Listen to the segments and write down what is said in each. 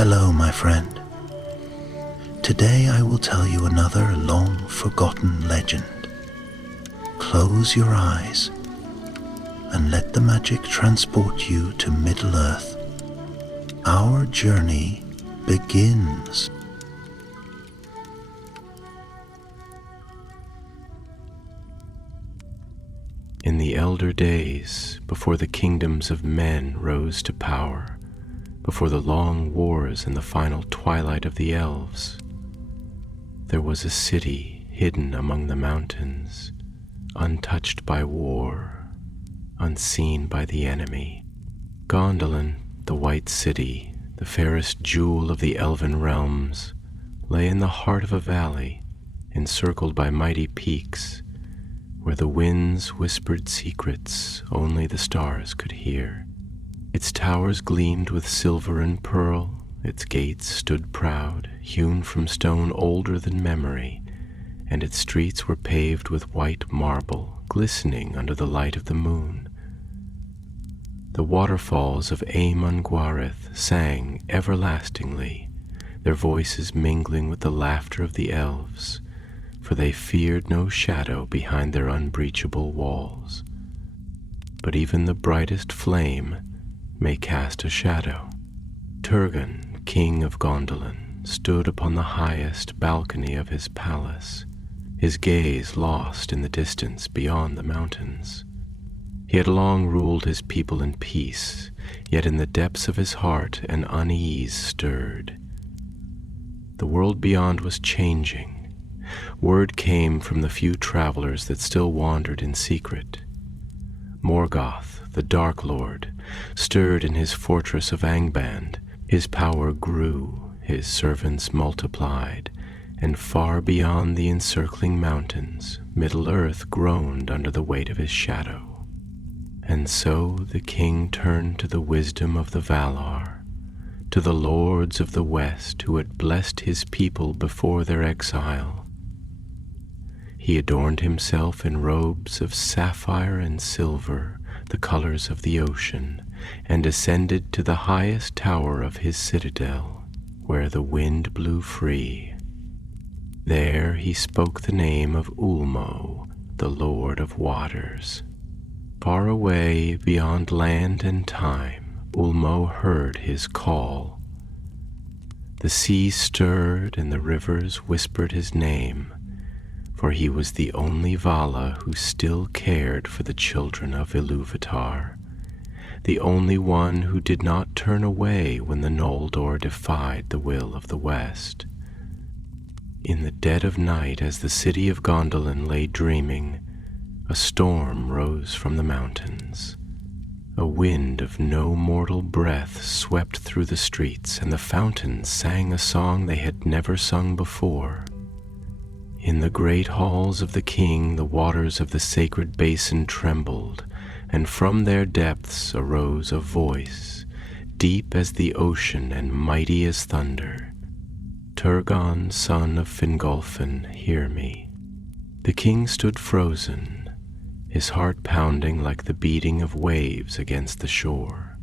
Hello, my friend. Today I will tell you another long-forgotten legend. Close your eyes and let the magic transport you to Middle-earth. Our journey begins. In the elder days, before the kingdoms of men rose to power, before the long wars and the final twilight of the elves, there was a city hidden among the mountains, untouched by war, unseen by the enemy. Gondolin, the white city, the fairest jewel of the elven realms, lay in the heart of a valley, encircled by mighty peaks, where the winds whispered secrets only the stars could hear. Its towers gleamed with silver and pearl, its gates stood proud, hewn from stone older than memory, and its streets were paved with white marble, glistening under the light of the moon. The waterfalls of Amon Gwareth sang everlastingly, their voices mingling with the laughter of the elves, for they feared no shadow behind their unbreachable walls. But even the brightest flame may cast a shadow. Turgon, king of Gondolin, stood upon the highest balcony of his palace, his gaze lost in the distance beyond the mountains. He had long ruled his people in peace, yet in the depths of his heart an unease stirred. The world beyond was changing. Word came from the few travelers that still wandered in secret. Morgoth, the Dark Lord, stirred in his fortress of Angband. His power grew, his servants multiplied, and far beyond the encircling mountains, Middle-earth groaned under the weight of his shadow. And so the king turned to the wisdom of the Valar, to the lords of the West who had blessed his people before their exile. He adorned himself in robes of sapphire and silver, the colors of the ocean, and ascended to the highest tower of his citadel, where the wind blew free. There he spoke the name of Ulmo, the Lord of Waters. Far away beyond land and time, Ulmo heard his call. The sea stirred and the rivers whispered his name, for he was the only Vala who still cared for the children of Ilúvatar, the only one who did not turn away when the Noldor defied the will of the West. In the dead of night, as the city of Gondolin lay dreaming, a storm rose from the mountains. A wind of no mortal breath swept through the streets, and the fountains sang a song they had never sung before. In the great halls of the king, the waters of the sacred basin trembled, and from their depths arose a voice, deep as the ocean and mighty as thunder. Turgon, son of Fingolfin, hear me. The king stood frozen, his heart pounding like the beating of waves against the shore.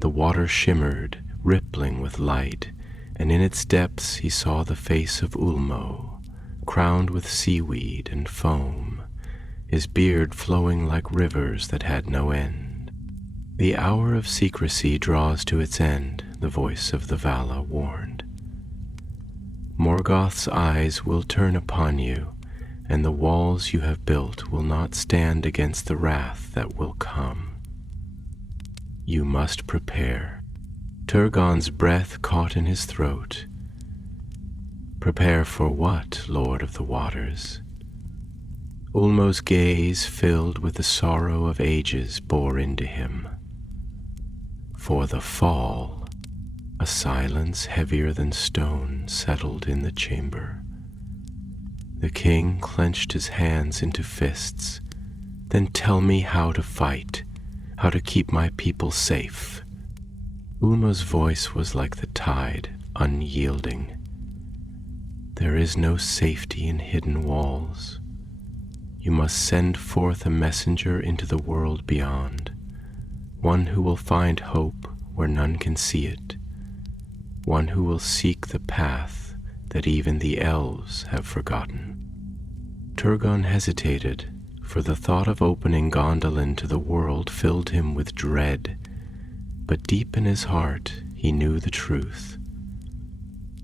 The water shimmered, rippling with light, and in its depths he saw the face of Ulmo, crowned with seaweed and foam, his beard flowing like rivers that had no end. The hour of secrecy draws to its end, the voice of the Vala warned. Morgoth's eyes will turn upon you, and the walls you have built will not stand against the wrath that will come. You must prepare. Turgon's breath caught in his throat. Prepare for what, Lord of the Waters? Ulmo's gaze, filled with the sorrow of ages, bore into him. For the fall, a silence heavier than stone settled in the chamber. The king clenched his hands into fists. Then tell me how to fight, how to keep my people safe. Ulmo's voice was like the tide, unyielding. There is no safety in hidden walls. You must send forth a messenger into the world beyond, one who will find hope where none can see it, one who will seek the path that even the elves have forgotten. Turgon hesitated, for the thought of opening Gondolin to the world filled him with dread, but deep in his heart he knew the truth.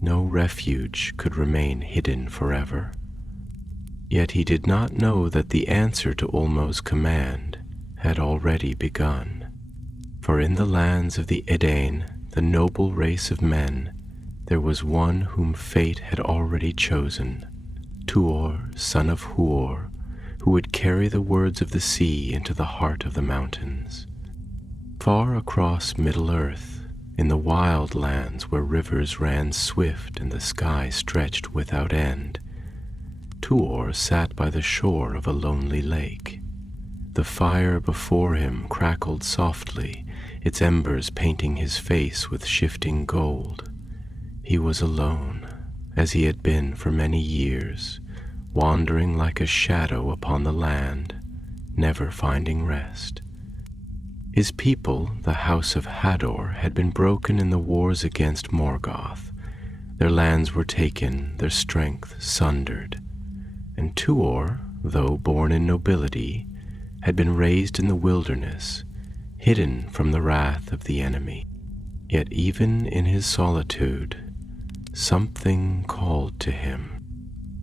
No refuge could remain hidden forever. Yet he did not know that the answer to Ulmo's command had already begun. For in the lands of the Edain, the noble race of men, there was one whom fate had already chosen, Tuor, son of Huor, who would carry the words of the sea into the heart of the mountains. Far across Middle-earth, in the wild lands where rivers ran swift and the sky stretched without end, Tuor sat by the shore of a lonely lake. The fire before him crackled softly, its embers painting his face with shifting gold. He was alone, as he had been for many years, wandering like a shadow upon the land, never finding rest. His people, the House of Hador, had been broken in the wars against Morgoth. Their lands were taken, their strength sundered. And Tuor, though born in nobility, had been raised in the wilderness, hidden from the wrath of the enemy. Yet even in his solitude, something called to him.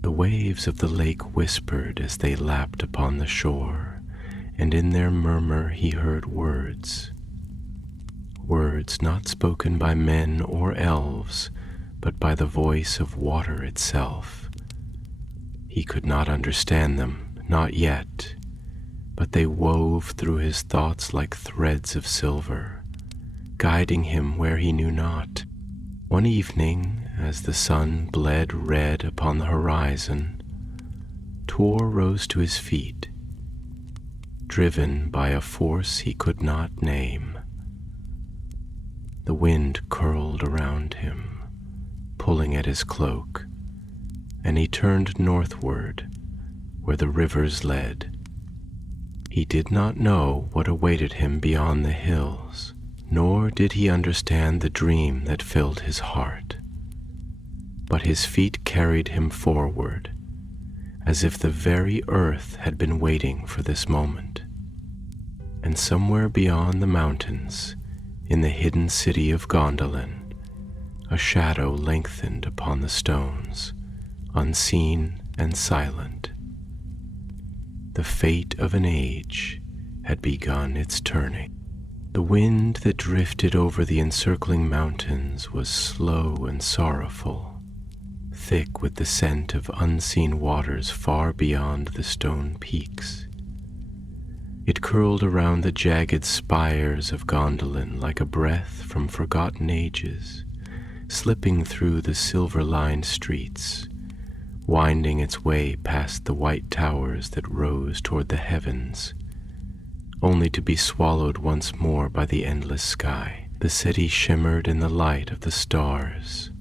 The waves of the lake whispered as they lapped upon the shore, and in their murmur he heard words. Words not spoken by men or elves, but by the voice of water itself. He could not understand them, not yet, but they wove through his thoughts like threads of silver, guiding him where he knew not. One evening, as the sun bled red upon the horizon, Tuor rose to his feet, driven by a force he could not name. The wind curled around him, pulling at his cloak, and he turned northward, where the rivers led. He did not know what awaited him beyond the hills, nor did he understand the dream that filled his heart. But his feet carried him forward, as if the very earth had been waiting for this moment. And somewhere beyond the mountains, in the hidden city of Gondolin, a shadow lengthened upon the stones, unseen and silent. The fate of an age had begun its turning. The wind that drifted over the encircling mountains was slow and sorrowful, thick with the scent of unseen waters far beyond the stone peaks. It curled around the jagged spires of Gondolin like a breath from forgotten ages, slipping through the silver-lined streets, winding its way past the white towers that rose toward the heavens, only to be swallowed once more by the endless sky. The city shimmered in the light of the stars,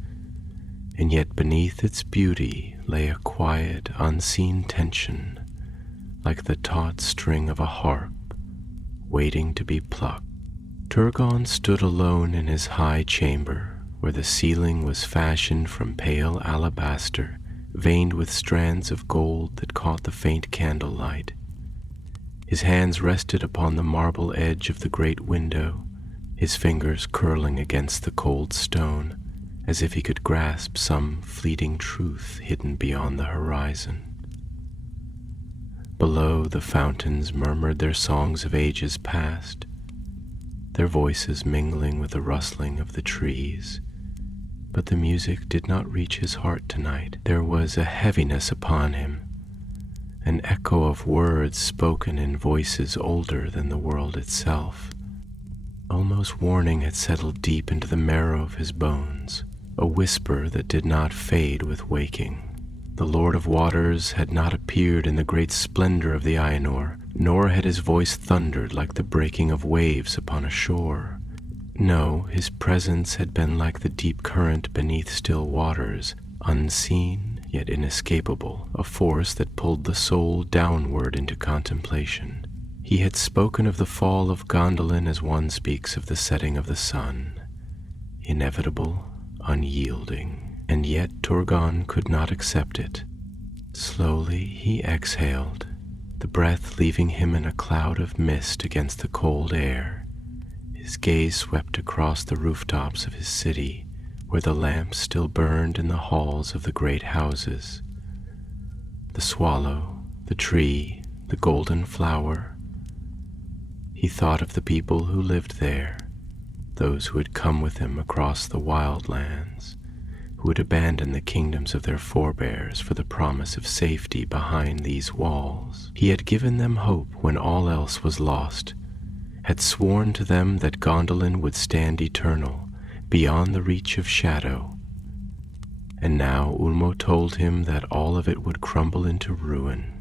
and yet beneath its beauty lay a quiet, unseen tension, like the taut string of a harp, waiting to be plucked. Turgon stood alone in his high chamber, where the ceiling was fashioned from pale alabaster, veined with strands of gold that caught the faint candlelight. His hands rested upon the marble edge of the great window, his fingers curling against the cold stone, as if he could grasp some fleeting truth hidden beyond the horizon. Below, the fountains murmured their songs of ages past, their voices mingling with the rustling of the trees. But the music did not reach his heart tonight. There was a heaviness upon him, an echo of words spoken in voices older than the world itself. Almost warning had settled deep into the marrow of his bones, a whisper that did not fade with waking. The Lord of Waters had not appeared in the great splendor of the Ainur, nor had his voice thundered like the breaking of waves upon a shore. No, his presence had been like the deep current beneath still waters, unseen yet inescapable, a force that pulled the soul downward into contemplation. He had spoken of the fall of Gondolin as one speaks of the setting of the sun, inevitable, unyielding, and yet Turgon could not accept it. Slowly he exhaled, the breath leaving him in a cloud of mist against the cold air. His gaze swept across the rooftops of his city, where the lamps still burned in the halls of the great houses. The swallow, the tree, the golden flower. He thought of the people who lived there, those who had come with him across the wild lands, who had abandoned the kingdoms of their forebears for the promise of safety behind these walls. He had given them hope when all else was lost, had sworn to them that Gondolin would stand eternal, beyond the reach of shadow. And now Ulmo told him that all of it would crumble into ruin.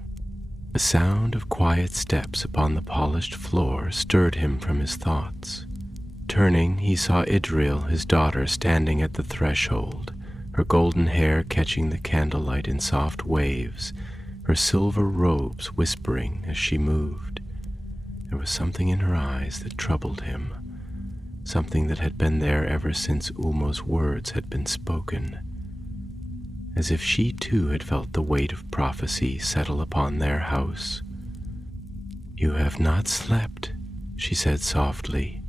The sound of quiet steps upon the polished floor stirred him from his thoughts. Turning, he saw Idril, his daughter, standing at the threshold, her golden hair catching the candlelight in soft waves, her silver robes whispering as she moved. There was something in her eyes that troubled him, something that had been there ever since Ulmo's words had been spoken, as if she too had felt the weight of prophecy settle upon their house. "You have not slept," she said softly,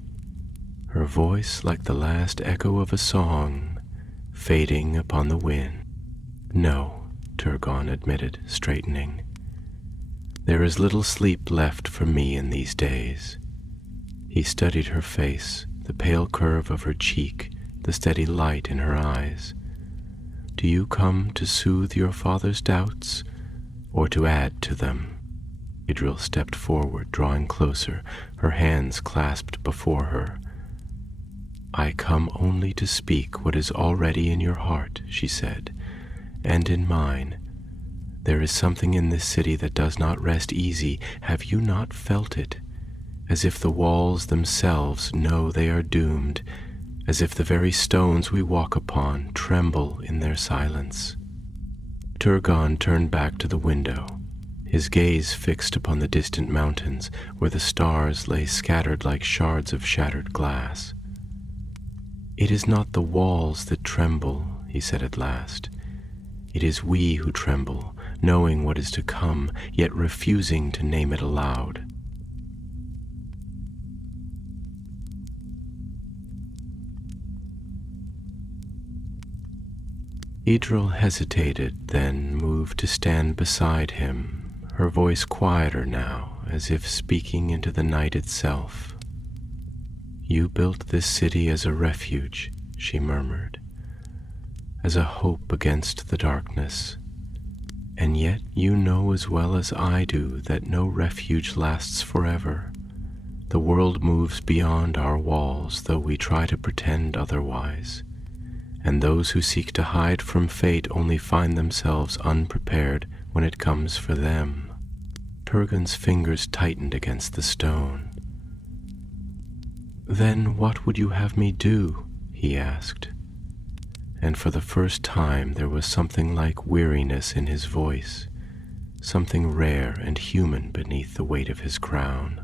her voice like the last echo of a song fading upon the wind. "No," Turgon admitted, straightening. "There is little sleep left for me in these days." He studied her face, the pale curve of her cheek, the steady light in her eyes. "Do you come to soothe your father's doubts, or to add to them?" Idril stepped forward, drawing closer, her hands clasped before her. "I come only to speak what is already in your heart," she said, "and in mine. There is something in this city that does not rest easy. Have you not felt it? As if the walls themselves know they are doomed, as if the very stones we walk upon tremble in their silence." Turgon turned back to the window, his gaze fixed upon the distant mountains where the stars lay scattered like shards of shattered glass. "It is not the walls that tremble," he said at last. "It is we who tremble, knowing what is to come, yet refusing to name it aloud." Idril hesitated, then moved to stand beside him, her voice quieter now, as if speaking into the night itself. "You built this city as a refuge," she murmured, "as a hope against the darkness. And yet you know as well as I do that no refuge lasts forever. The world moves beyond our walls, though we try to pretend otherwise. And those who seek to hide from fate only find themselves unprepared when it comes for them." Turgon's fingers tightened against the stone. "Then what would you have me do?" he asked. And for the first time there was something like weariness in his voice, something rare and human beneath the weight of his crown.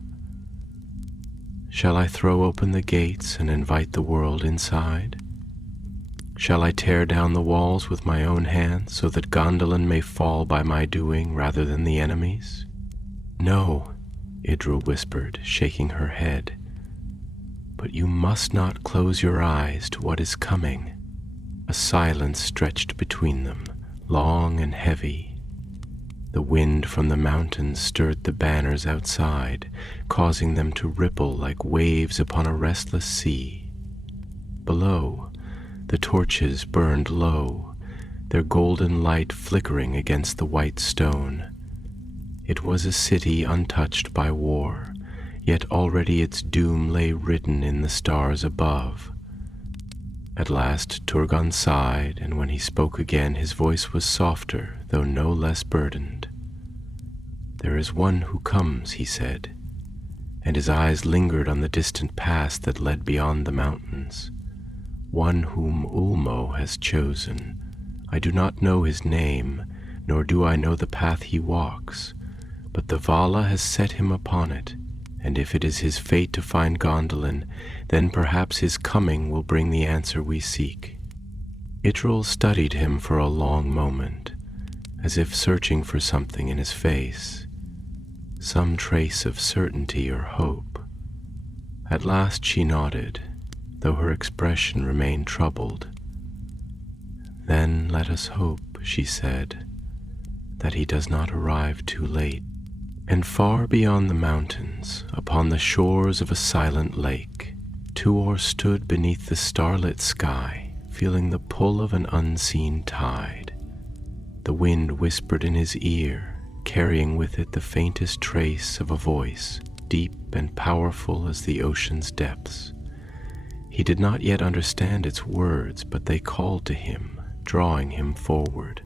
"Shall I throw open the gates and invite the world inside? Shall I tear down the walls with my own hands so that Gondolin may fall by my doing rather than the enemies?" "No," Idril whispered, shaking her head. "But you must not close your eyes to what is coming." A silence stretched between them, long and heavy. The wind from the mountains stirred the banners outside, causing them to ripple like waves upon a restless sea. Below, the torches burned low, their golden light flickering against the white stone. It was a city untouched by war, yet already its doom lay written in the stars above. At last Turgon sighed, and when he spoke again his voice was softer, though no less burdened. "There is one who comes," he said, and his eyes lingered on the distant pass that led beyond the mountains. "One whom Ulmo has chosen. I do not know his name, nor do I know the path he walks, but the Vala has set him upon it, and if it is his fate to find Gondolin, then perhaps his coming will bring the answer we seek." Idril studied him for a long moment, as if searching for something in his face, some trace of certainty or hope. At last she nodded, though her expression remained troubled. "Then let us hope," she said, "that he does not arrive too late." And far beyond the mountains, upon the shores of a silent lake, Tuor stood beneath the starlit sky, feeling the pull of an unseen tide. The wind whispered in his ear, carrying with it the faintest trace of a voice, deep and powerful as the ocean's depths. He did not yet understand its words, but they called to him, drawing him forward,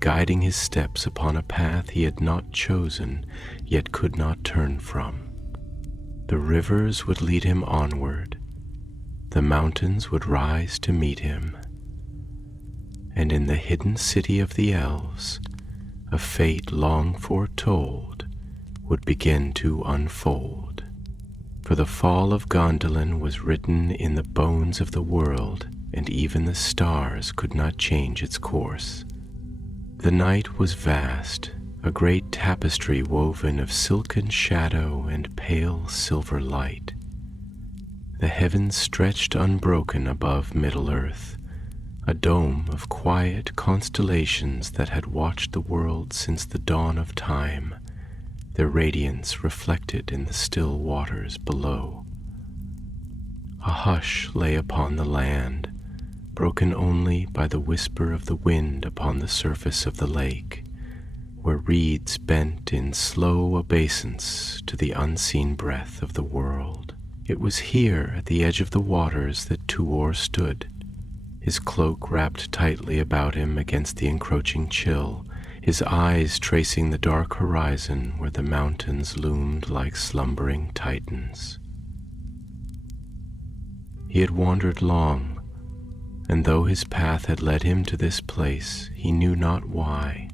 guiding his steps upon a path he had not chosen, yet could not turn from. The rivers would lead him onward, the mountains would rise to meet him, and in the hidden city of the elves, a fate long foretold would begin to unfold. For the fall of Gondolin was written in the bones of the world, and even the stars could not change its course. The night was vast, a great tapestry woven of silken shadow and pale silver light. The heavens stretched unbroken above Middle-earth, a dome of quiet constellations that had watched the world since the dawn of time, their radiance reflected in the still waters below. A hush lay upon the land, broken only by the whisper of the wind upon the surface of the lake, where reeds bent in slow obeisance to the unseen breath of the world. It was here at the edge of the waters that Tuor stood, his cloak wrapped tightly about him against the encroaching chill, his eyes tracing the dark horizon where the mountains loomed like slumbering titans. He had wandered long, and though his path had led him to this place, he knew not why.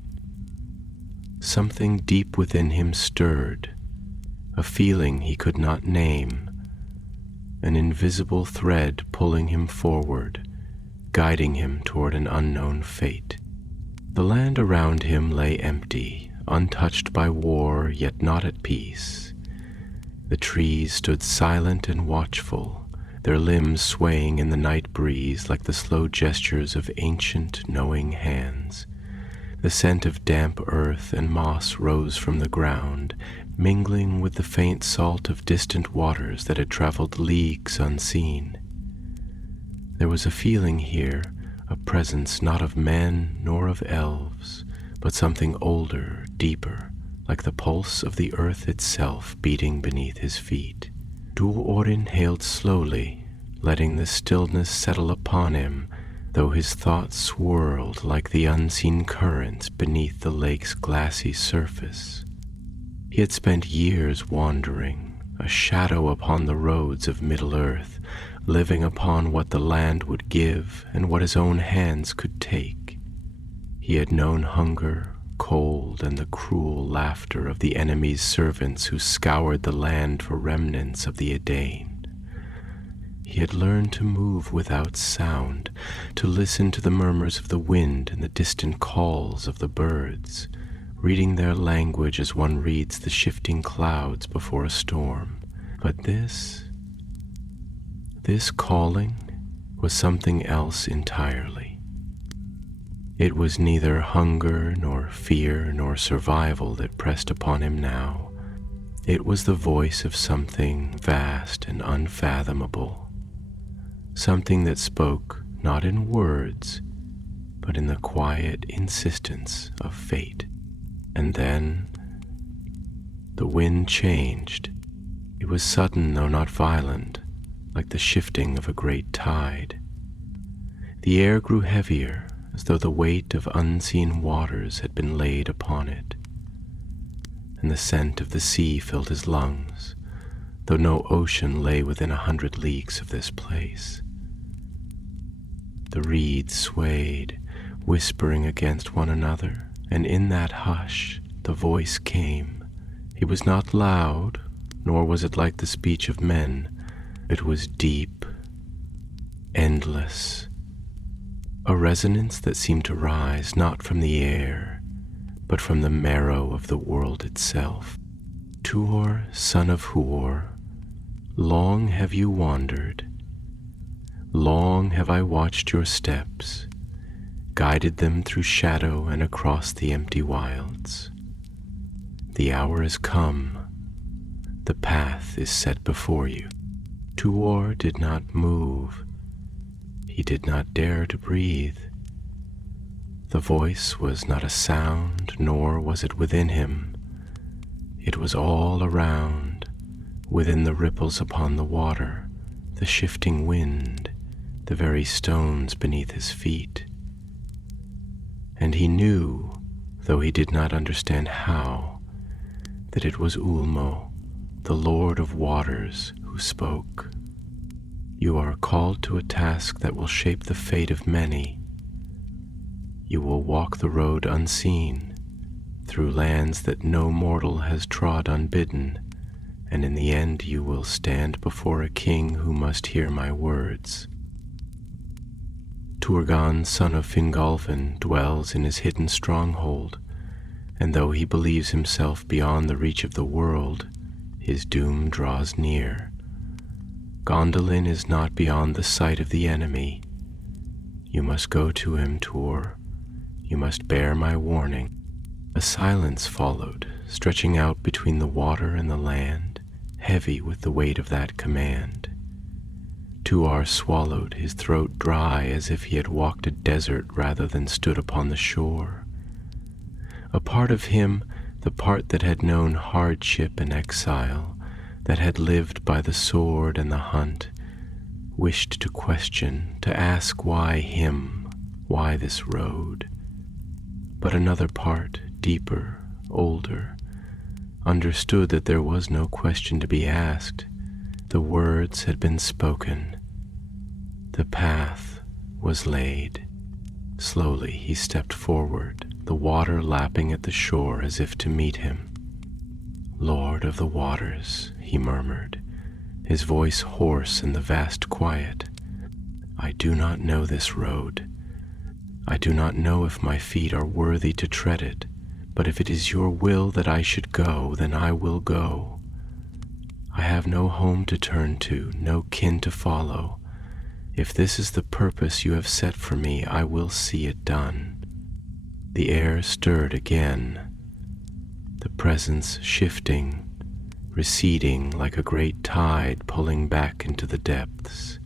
Something deep within him stirred, a feeling he could not name, an invisible thread pulling him forward, guiding him toward an unknown fate. The land around him lay empty, untouched by war, yet not at peace. The trees stood silent and watchful, their limbs swaying in the night breeze like the slow gestures of ancient, knowing hands. The scent of damp earth and moss rose from the ground, mingling with the faint salt of distant waters that had traveled leagues unseen. There was a feeling here, a presence not of men nor of elves, but something older, deeper, like the pulse of the earth itself beating beneath his feet. Tuor inhaled slowly, letting the stillness settle upon him, though his thoughts swirled like the unseen currents beneath the lake's glassy surface. He had spent years wandering, a shadow upon the roads of Middle-earth, living upon what the land would give and what his own hands could take. He had known hunger, cold, and the cruel laughter of the enemy's servants who scoured the land for remnants of the Edain. He had learned to move without sound, to listen to the murmurs of the wind and the distant calls of the birds, reading their language as one reads the shifting clouds before a storm. But this calling was something else entirely. It was neither hunger nor fear nor survival that pressed upon him now. It was the voice of something vast and unfathomable, something that spoke not in words, but in the quiet insistence of fate. And then the wind changed. It was sudden though not violent, like the shifting of a great tide. The air grew heavier, as though the weight of unseen waters had been laid upon it, and the scent of the sea filled his lungs, though no ocean lay within 100 leagues of this place. The reeds swayed, whispering against one another, and in that hush the voice came. It was not loud, nor was it like the speech of men. It was deep, endless, a resonance that seemed to rise not from the air, but from the marrow of the world itself. Tuor, son of Huor, long have you wandered. Long have I watched your steps, guided them through shadow and across the empty wilds. The hour is come. The path is set before you. Tuor did not move. He did not dare to breathe. The voice was not a sound, nor was it within him. It was all around, within the ripples upon the water, the shifting wind, the very stones beneath his feet. And he knew, though he did not understand how, that it was Ulmo, the Lord of Waters, who spoke. You are called to a task that will shape the fate of many. You will walk the road unseen, through lands that no mortal has trod unbidden, and in the end you will stand before a king who must hear my words. Turgon, son of Fingolfin, dwells in his hidden stronghold, and though he believes himself beyond the reach of the world, his doom draws near. Gondolin is not beyond the sight of the enemy. You must go to him, Tuor. You must bear my warning. A silence followed, stretching out between the water and the land, heavy with the weight of that command. Tuor swallowed, his throat dry as if he had walked a desert rather than stood upon the shore. A part of him, the part that had known hardship and exile, that had lived by the sword and the hunt, wished to question, to ask why him, why this road. But another part, deeper, older, understood that there was no question to be asked. The words had been spoken. The path was laid. Slowly he stepped forward, the water lapping at the shore as if to meet him. Lord of the waters, he murmured, his voice hoarse in the vast quiet. I do not know this road. I do not know if my feet are worthy to tread it, but if it is your will that I should go, then I will go. I have no home to turn to, no kin to follow. If this is the purpose you have set for me, I will see it done. The air stirred again, the presence shifting, receding like a great tide pulling back into the depths.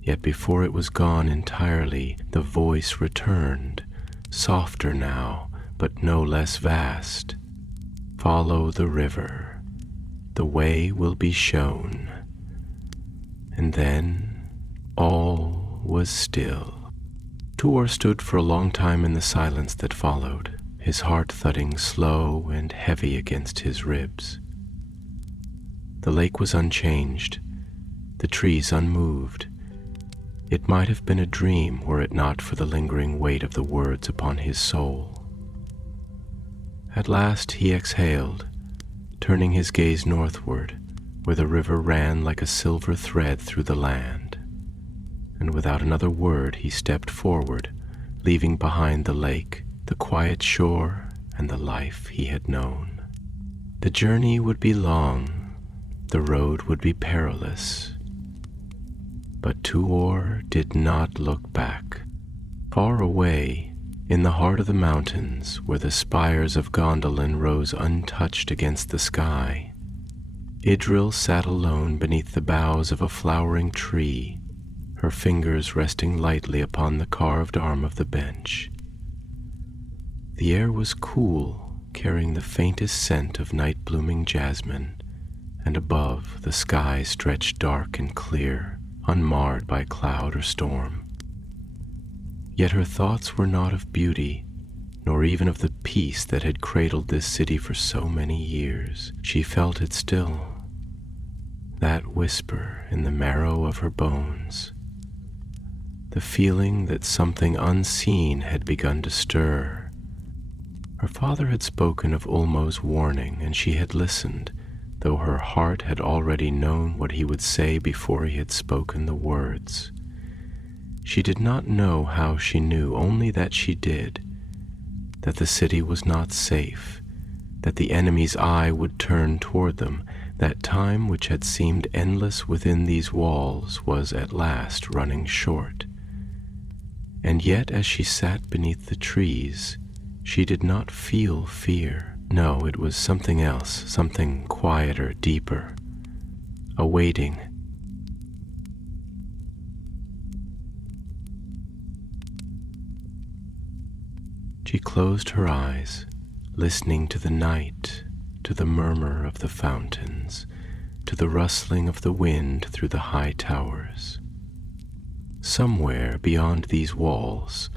Yet before it was gone entirely, the voice returned, softer now, but no less vast. Follow the river. The way will be shown. And then all was still. Tuor stood for a long time in the silence that followed, his heart thudding slow and heavy against his ribs. The lake was unchanged, the trees unmoved. It might have been a dream were it not for the lingering weight of the words upon his soul. At last he exhaled, turning his gaze northward, where the river ran like a silver thread through the land. And without another word he stepped forward, leaving behind the lake, the quiet shore, and the life he had known. The journey would be long, the road would be perilous. But Tuor did not look back. Far away, in the heart of the mountains, where the spires of Gondolin rose untouched against the sky, Idril sat alone beneath the boughs of a flowering tree, her fingers resting lightly upon the carved arm of the bench. The air was cool, carrying the faintest scent of night-blooming jasmine, and above the sky stretched dark and clear, unmarred by cloud or storm. Yet her thoughts were not of beauty, nor even of the peace that had cradled this city for so many years. She felt it still, that whisper in the marrow of her bones, the feeling that something unseen had begun to stir. Her father had spoken of Ulmo's warning, and she had listened, though her heart had already known what he would say before he had spoken the words. She did not know how she knew, only that she did, that the city was not safe, that the enemy's eye would turn toward them, that time which had seemed endless within these walls was at last running short. And yet as she sat beneath the trees, she did not feel fear. No, it was something else, something quieter, deeper, a waiting. She closed her eyes, listening to the night, to the murmur of the fountains, to the rustling of the wind through the high towers. Somewhere beyond these walls,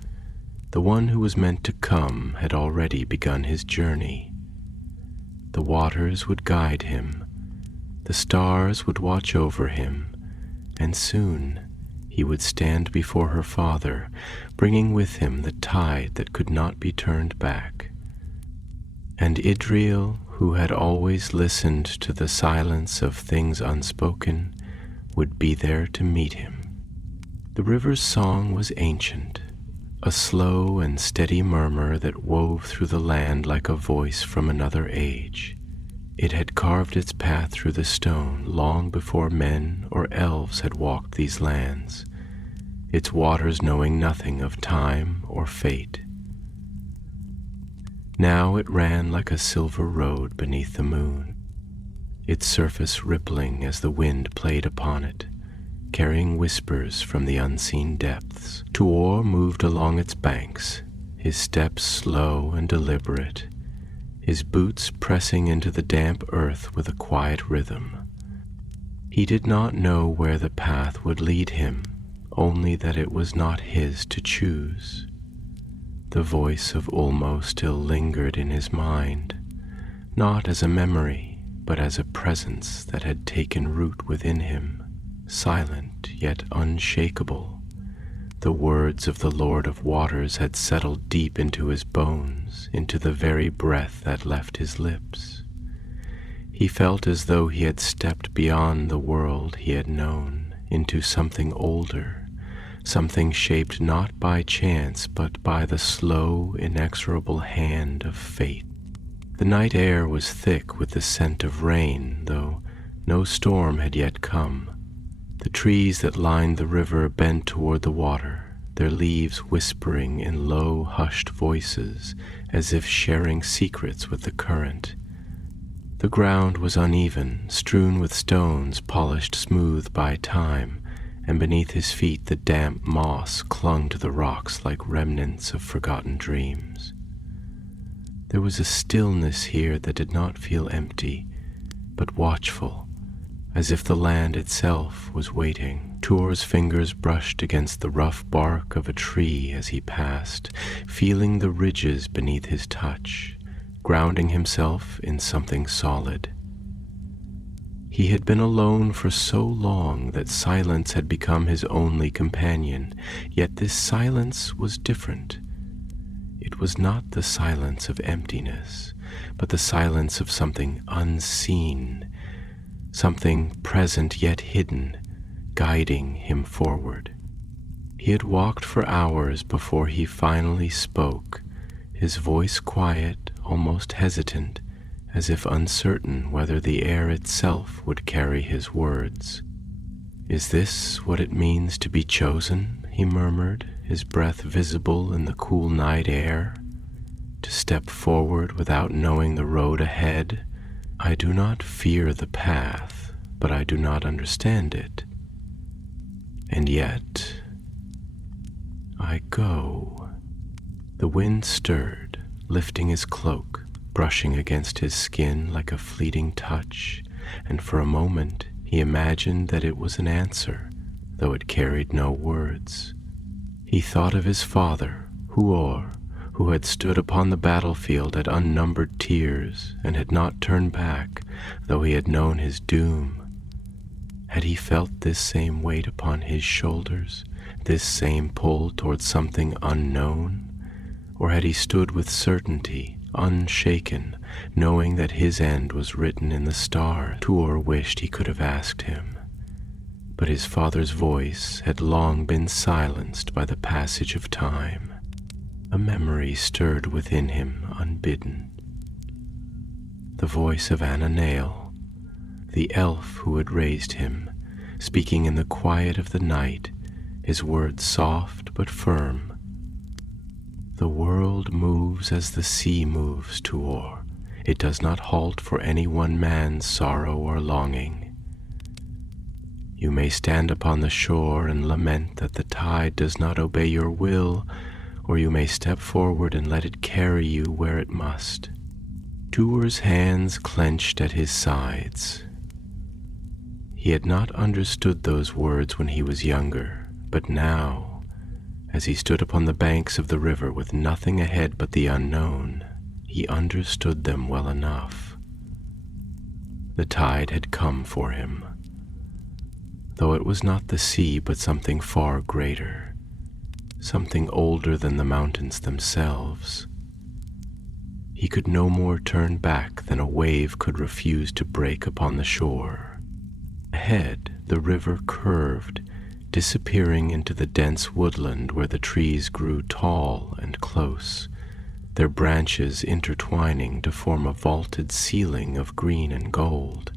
the one who was meant to come had already begun his journey. The waters would guide him, the stars would watch over him, and soon he would stand before her father, bringing with him the tide that could not be turned back. And Idriel, who had always listened to the silence of things unspoken, would be there to meet him. The river's song was ancient, a slow and steady murmur that wove through the land like a voice from another age. It had carved its path through the stone long before men or elves had walked these lands, its waters knowing nothing of time or fate. Now it ran like a silver road beneath the moon, its surface rippling as the wind played upon it, carrying whispers from the unseen depths. Tuor moved along its banks, his steps slow and deliberate, his boots pressing into the damp earth with a quiet rhythm. He did not know where the path would lead him, only that it was not his to choose. The voice of Ulmo still lingered in his mind, not as a memory, but as a presence that had taken root within him, silent yet unshakable. The words of the Lord of Waters had settled deep into his bones, into the very breath that left his lips. He felt as though he had stepped beyond the world he had known, into something older, something shaped not by chance but by the slow, inexorable hand of fate. The night air was thick with the scent of rain, though no storm had yet come. The trees that lined the river bent toward the water, their leaves whispering in low, hushed voices, as if sharing secrets with the current. The ground was uneven, strewn with stones polished smooth by time, and beneath his feet the damp moss clung to the rocks like remnants of forgotten dreams. There was a stillness here that did not feel empty, but watchful, as if the land itself was waiting. Tuor's fingers brushed against the rough bark of a tree as he passed, feeling the ridges beneath his touch, grounding himself in something solid. He had been alone for so long that silence had become his only companion, yet this silence was different. It was not the silence of emptiness, but the silence of something unseen, something present yet hidden, guiding him forward. He had walked for hours before he finally spoke, his voice quiet, almost hesitant, as if uncertain whether the air itself would carry his words. "Is this what it means to be chosen?" he murmured, his breath visible in the cool night air. "To step forward without knowing the road ahead? I do not fear the path, but I do not understand it. And yet, I go." The wind stirred, lifting his cloak, brushing against his skin like a fleeting touch, and for a moment he imagined that it was an answer, though it carried no words. He thought of his father, Huor, who had stood upon the battlefield at unnumbered tears and had not turned back, though he had known his doom. Had he felt this same weight upon his shoulders, this same pull towards something unknown? Or had he stood with certainty, unshaken, knowing that his end was written in the stars? Tuor wished he could have asked him. but his father's voice had long been silenced by the passage of time. A memory stirred within him unbidden. The voice of Ananael, the elf who had raised him, speaking in the quiet of the night, his words soft but firm. The world moves as the sea moves, Tuor. It does not halt for any one man's sorrow or longing. You may stand upon the shore and lament that the tide does not obey your will, or you may step forward and let it carry you where it must. Tuor's hands clenched at his sides. He had not understood those words when he was younger, but now, as he stood upon the banks of the river with nothing ahead but the unknown, he understood them well enough. The tide had come for him, though it was not the sea but something far greater, something older than the mountains themselves. He could no more turn back than a wave could refuse to break upon the shore. Ahead, the river curved, disappearing into the dense woodland where the trees grew tall and close, their branches intertwining to form a vaulted ceiling of green and gold.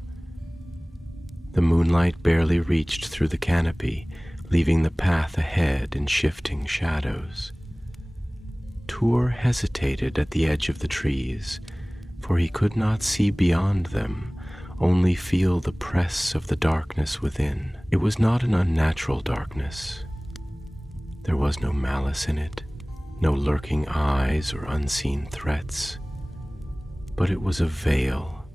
The moonlight barely reached through the canopy, leaving the path ahead in shifting shadows. Tuor hesitated at the edge of the trees, for he could not see beyond them, only feel the press of the darkness within. It was not an unnatural darkness. There was no malice in it, no lurking eyes or unseen threats, but it was a veil,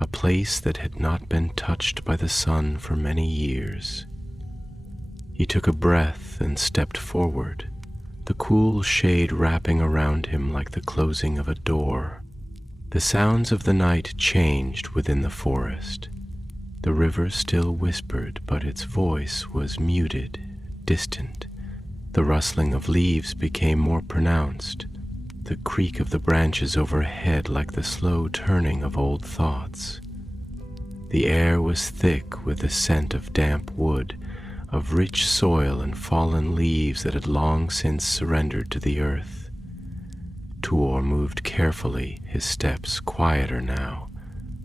a place that had not been touched by the sun for many years. He took a breath and stepped forward, the cool shade wrapping around him like the closing of a door. The sounds of the night changed within the forest. The river still whispered, but its voice was muted, distant. The rustling of leaves became more pronounced, the creak of the branches overhead like the slow turning of old thoughts. The air was thick with the scent of damp wood, of rich soil and fallen leaves that had long since surrendered to the earth. Tuor moved carefully, his steps quieter now,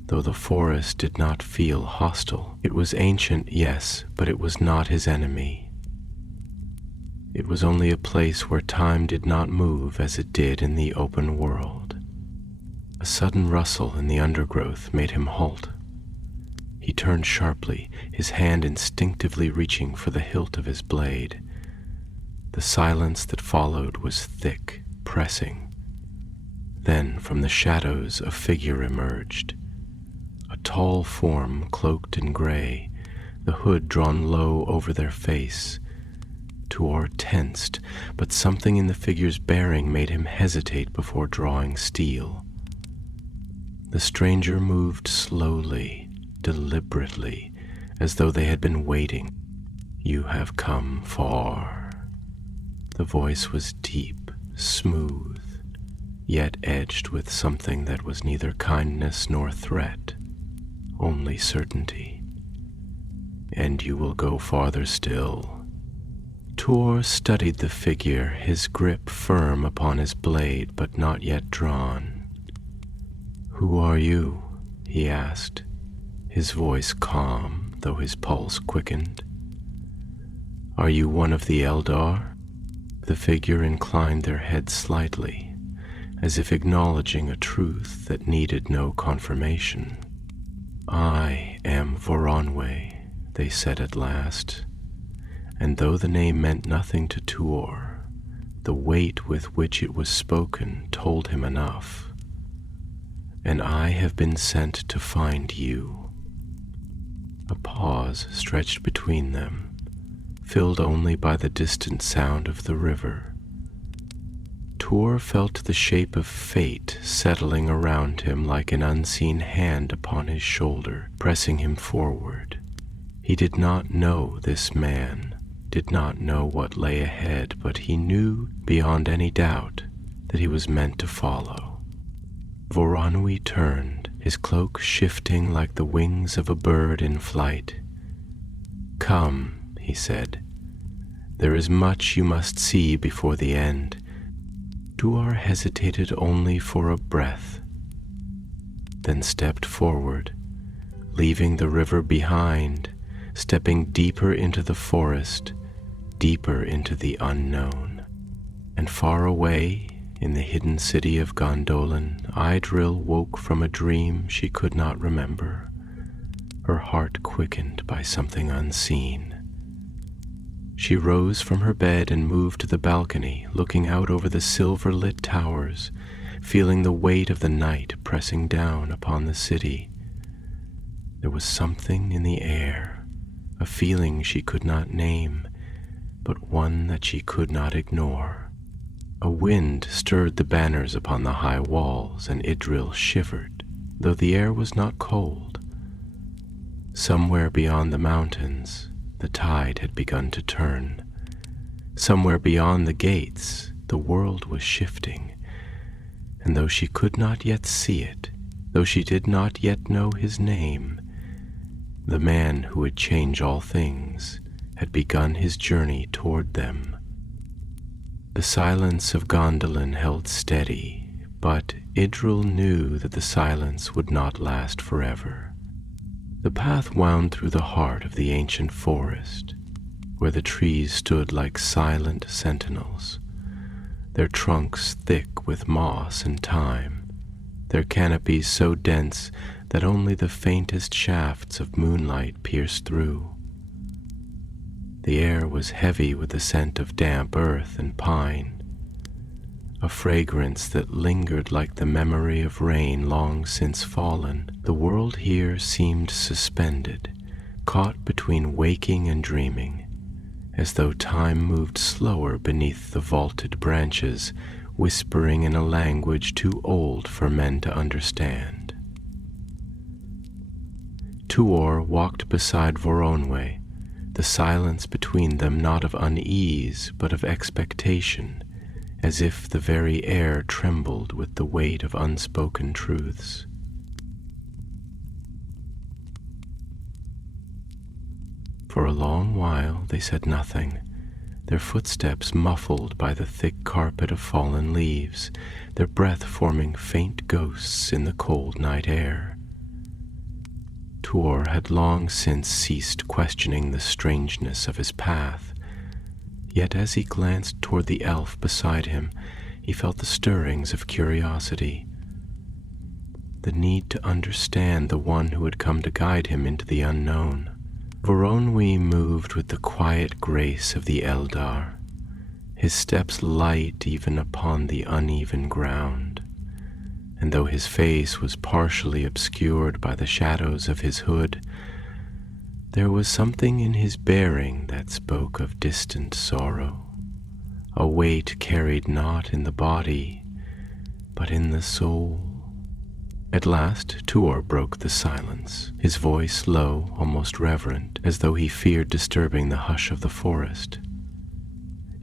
though the forest did not feel hostile. It was ancient, yes, but it was not his enemy. It was only a place where time did not move as it did in the open world. A sudden rustle in the undergrowth made him halt. He turned sharply, his hand instinctively reaching for the hilt of his blade. The silence that followed was thick, pressing. Then, from the shadows, a figure emerged. A tall form cloaked in gray, the hood drawn low over their face. Tuor tensed, but something in the figure's bearing made him hesitate before drawing steel. The stranger moved slowly, deliberately, as though they had been waiting. "You have come far." The voice was deep, smooth, yet edged with something that was neither kindness nor threat, only certainty. "And you will go farther still." Tuor studied the figure, his grip firm upon his blade but not yet drawn. "Who are you?" he asked, his voice calm, though his pulse quickened. "Are you one of the Eldar?" The figure inclined their head slightly, as if acknowledging a truth that needed no confirmation. "I am Voronwe," they said at last, and though the name meant nothing to Tuor, the weight with which it was spoken told him enough. "And I have been sent to find you." A pause stretched between them, filled only by the distant sound of the river. Tuor felt the shape of fate settling around him like an unseen hand upon his shoulder, pressing him forward. He did not know this man, did not know what lay ahead, but he knew beyond any doubt that he was meant to follow. Voronwe turned, his cloak shifting like the wings of a bird in flight. "Come," he said. "There is much you must see before the end." Tuor hesitated only for a breath, then stepped forward, leaving the river behind, stepping deeper into the forest, deeper into the unknown. And far away, in the hidden city of Gondolin, Idril woke from a dream she could not remember, her heart quickened by something unseen. She rose from her bed and moved to the balcony, looking out over the silver-lit towers, feeling the weight of the night pressing down upon the city. There was something in the air, a feeling she could not name, but one that she could not ignore. A wind stirred the banners upon the high walls, and Idril shivered, though the air was not cold. Somewhere beyond the mountains, the tide had begun to turn. Somewhere beyond the gates, the world was shifting, and though she could not yet see it, though she did not yet know his name, the man who would change all things had begun his journey toward them. The silence of Gondolin held steady, but Idril knew that the silence would not last forever. The path wound through the heart of the ancient forest, where the trees stood like silent sentinels, their trunks thick with moss and thyme, their canopies so dense that only the faintest shafts of moonlight pierced through. The air was heavy with the scent of damp earth and pine, a fragrance that lingered like the memory of rain long since fallen. The world here seemed suspended, caught between waking and dreaming, as though time moved slower beneath the vaulted branches, whispering in a language too old for men to understand. Tuor walked beside Voronwe, the silence between them not of unease but of expectation, as if the very air trembled with the weight of unspoken truths. For a long while they said nothing, their footsteps muffled by the thick carpet of fallen leaves, their breath forming faint ghosts in the cold night air. Tuor had long since ceased questioning the strangeness of his path, yet as he glanced toward the elf beside him, he felt the stirrings of curiosity, the need to understand the one who had come to guide him into the unknown. Voronwe moved with the quiet grace of the Eldar, his steps light even upon the uneven ground, and though his face was partially obscured by the shadows of his hood, there was something in his bearing that spoke of distant sorrow, a weight carried not in the body, but in the soul. At last Tuor broke the silence, his voice low, almost reverent, as though he feared disturbing the hush of the forest.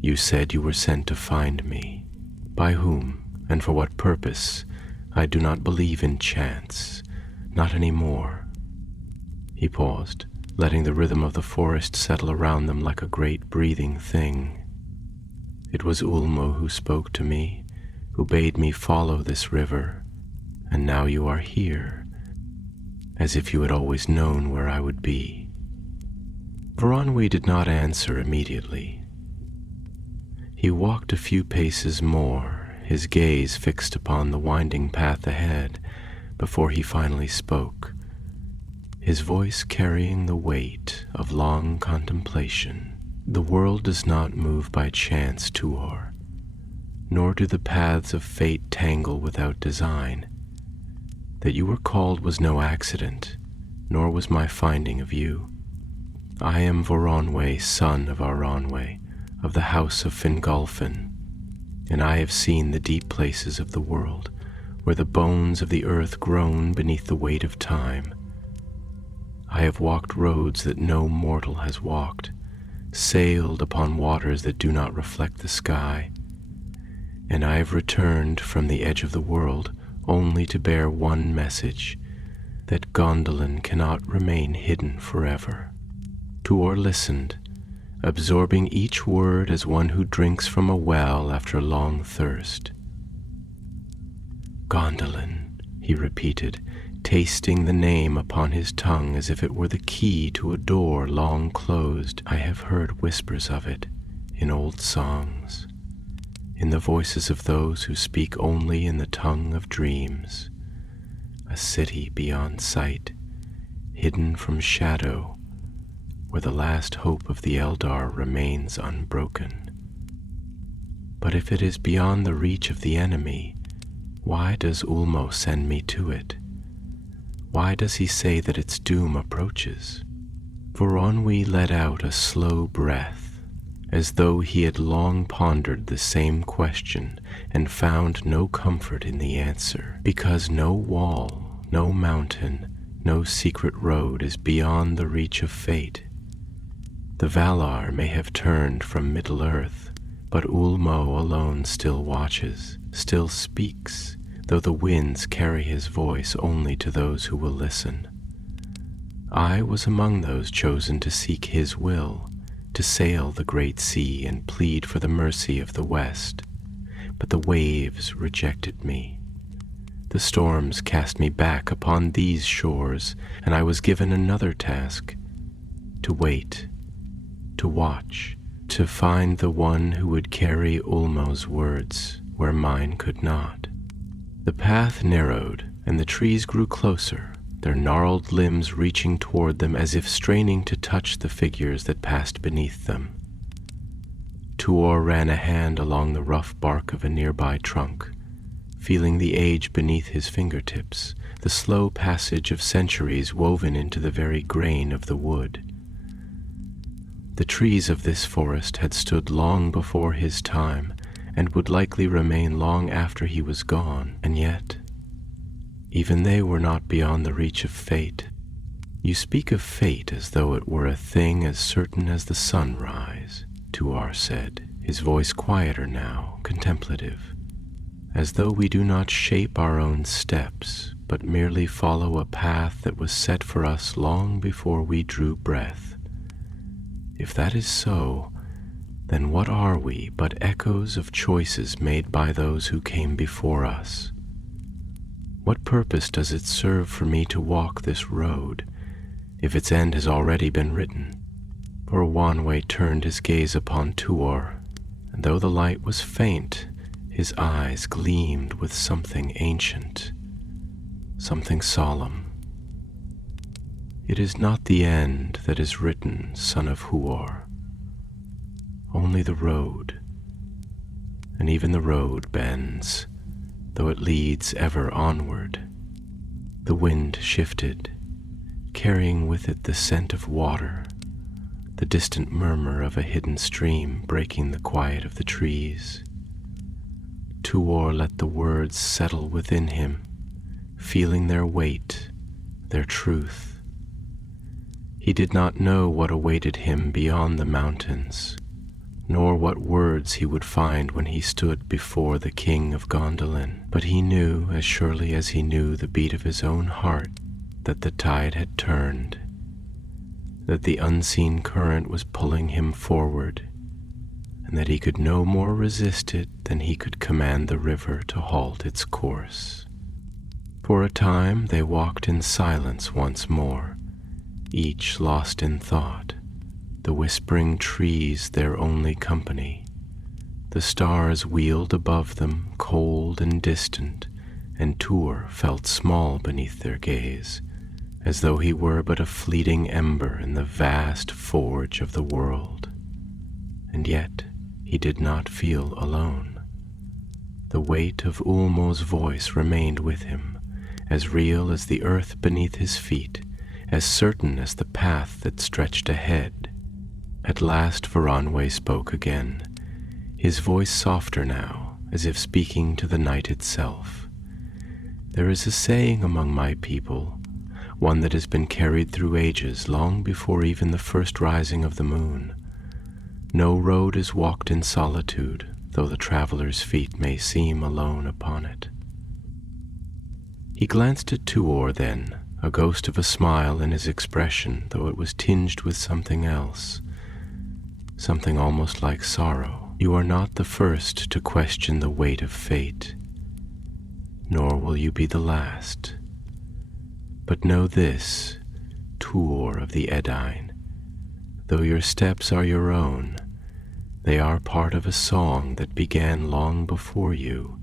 "You said you were sent to find me. By whom, and for what purpose? I do not believe in chance, not any more." He paused, letting the rhythm of the forest settle around them like a great breathing thing. "It was Ulmo who spoke to me, who bade me follow this river, and now you are here, as if you had always known where I would be." Voronwe did not answer immediately. He walked a few paces more, his gaze fixed upon the winding path ahead, before he finally spoke, his voice carrying the weight of long contemplation. "The world does not move by chance, Tuor, nor do the paths of fate tangle without design. That you were called was no accident, nor was my finding of you. I am Voronwe, son of Aranwe, of the house of Fingolfin, and I have seen the deep places of the world, where the bones of the earth groan beneath the weight of time. I have walked roads that no mortal has walked, sailed upon waters that do not reflect the sky, and I have returned from the edge of the world only to bear one message, that Gondolin cannot remain hidden forever. Tuor listened, absorbing each word as one who drinks from a well after long thirst. Gondolin, he repeated, tasting the name upon his tongue as if it were the key to a door long closed. I have heard whispers of it in old songs, in the voices of those who speak only in the tongue of dreams. A city beyond sight, hidden from shadow, where the last hope of the Eldar remains unbroken. But if it is beyond the reach of the enemy, why does Ulmo send me to it? Why does he say that its doom approaches? Voronoi let out a slow breath, as though he had long pondered the same question and found no comfort in the answer, because no wall, no mountain, no secret road is beyond the reach of fate. The Valar may have turned from Middle-earth, but Ulmo alone still watches, still speaks, though the winds carry his voice only to those who will listen. I was among those chosen to seek his will, to sail the great sea and plead for the mercy of the West, but the waves rejected me. The storms cast me back upon these shores, and I was given another task, to wait, to watch, to find the one who would carry Ulmo's words where mine could not. The path narrowed, and the trees grew closer, their gnarled limbs reaching toward them as if straining to touch the figures that passed beneath them. Tuor ran a hand along the rough bark of a nearby trunk, feeling the age beneath his fingertips, the slow passage of centuries woven into the very grain of the wood. The trees of this forest had stood long before his time, and would likely remain long after he was gone, and yet, even they were not beyond the reach of fate. You speak of fate as though it were a thing as certain as the sunrise, Tuor said, his voice quieter now, contemplative, as though we do not shape our own steps, but merely follow a path that was set for us long before we drew breath. If that is so, then what are we but echoes of choices made by those who came before us? What purpose does it serve for me to walk this road, if its end has already been written? For Wanwei turned his gaze upon Tuor, and though the light was faint, his eyes gleamed with something ancient, something solemn. It is not the end that is written, son of Huor, only the road, and even the road bends, though it leads ever onward. The wind shifted, carrying with it the scent of water, the distant murmur of a hidden stream breaking the quiet of the trees. Tuor let the words settle within him, feeling their weight, their truth. He did not know what awaited him beyond the mountains, nor what words he would find when he stood before the king of Gondolin, but he knew, as surely as he knew the beat of his own heart, that the tide had turned, that the unseen current was pulling him forward, and that he could no more resist it than he could command the river to halt its course. For a time they walked in silence once more, each lost in thought, the whispering trees their only company. The stars wheeled above them, cold and distant, and Tuor felt small beneath their gaze, as though he were but a fleeting ember in the vast forge of the world. And yet he did not feel alone. The weight of Ulmo's voice remained with him, as real as the earth beneath his feet, as certain as the path that stretched ahead. At last Voronoi spoke again, his voice softer now, as if speaking to the night itself. There is a saying among my people, one that has been carried through ages long before even the first rising of the moon. No road is walked in solitude, though the traveler's feet may seem alone upon it. He glanced at Tuor then, a ghost of a smile in his expression, though it was tinged with something else, something almost like sorrow. You are not the first to question the weight of fate, nor will you be the last. But know this, Tuor of the Edain, though your steps are your own, they are part of a song that began long before you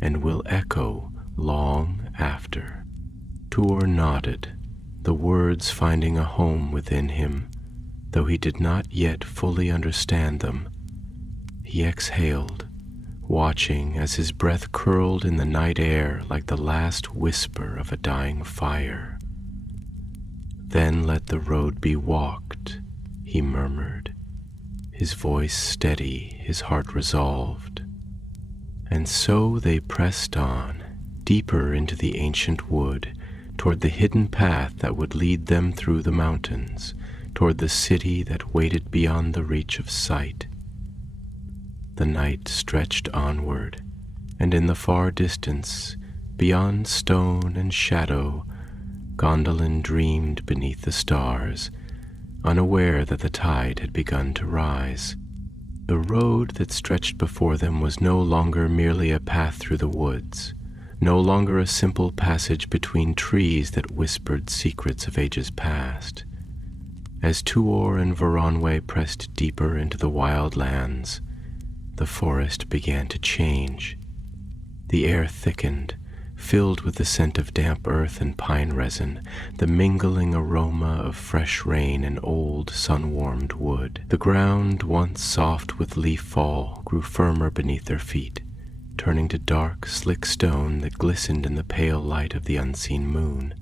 and will echo long after. Tuor nodded, the words finding a home within him, though he did not yet fully understand them. He exhaled, watching as his breath curled in the night air like the last whisper of a dying fire. "Then let the road be walked," he murmured, his voice steady, his heart resolved. And so they pressed on, deeper into the ancient wood, toward the hidden path that would lead them through the mountains, toward the city that waited beyond the reach of sight. The night stretched onward, and in the far distance, beyond stone and shadow, Gondolin dreamed beneath the stars, unaware that the tide had begun to rise. The road that stretched before them was no longer merely a path through the woods, no longer a simple passage between trees that whispered secrets of ages past. As Tuor and Varanwe pressed deeper into the wild lands, the forest began to change. The air thickened, filled with the scent of damp earth and pine resin, the mingling aroma of fresh rain and old sun-warmed wood. The ground, once soft with leaf fall, grew firmer beneath their feet, turning to dark, slick stone that glistened in the pale light of the unseen moon.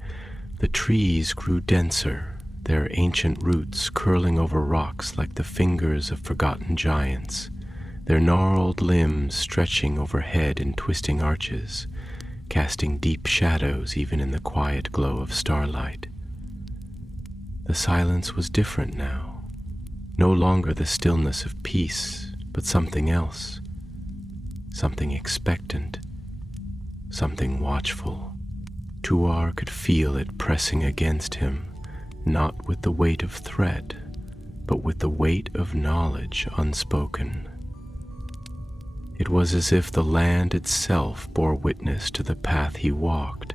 The trees grew denser, their ancient roots curling over rocks like the fingers of forgotten giants, their gnarled limbs stretching overhead in twisting arches, casting deep shadows even in the quiet glow of starlight. The silence was different now, no longer the stillness of peace, but something else, something expectant, something watchful. Tuor could feel it pressing against him, not with the weight of threat, but with the weight of knowledge unspoken. It was as if the land itself bore witness to the path he walked,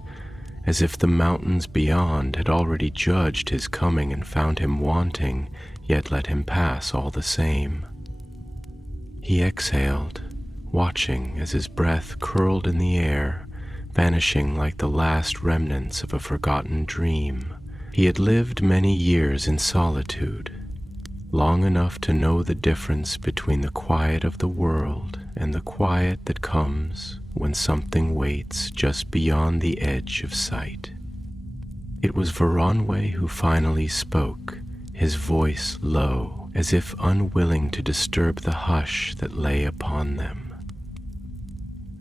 as if the mountains beyond had already judged his coming and found him wanting, yet let him pass all the same. He exhaled, watching as his breath curled in the air, vanishing like the last remnants of a forgotten dream. He had lived many years in solitude, long enough to know the difference between the quiet of the world and the quiet that comes when something waits just beyond the edge of sight. It was Varanwe who finally spoke, his voice low, as if unwilling to disturb the hush that lay upon them.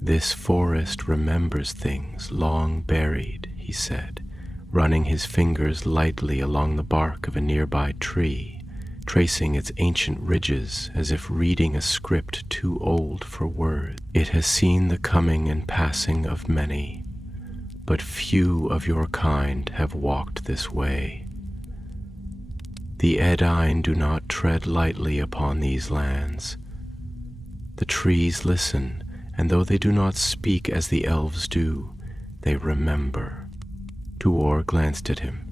"This forest remembers things long buried," he said, running his fingers lightly along the bark of a nearby tree, tracing its ancient ridges as if reading a script too old for words. "It has seen the coming and passing of many, but few of your kind have walked this way. The Edain do not tread lightly upon these lands. The trees listen, and though they do not speak as the elves do, they remember." Tuor glanced at him,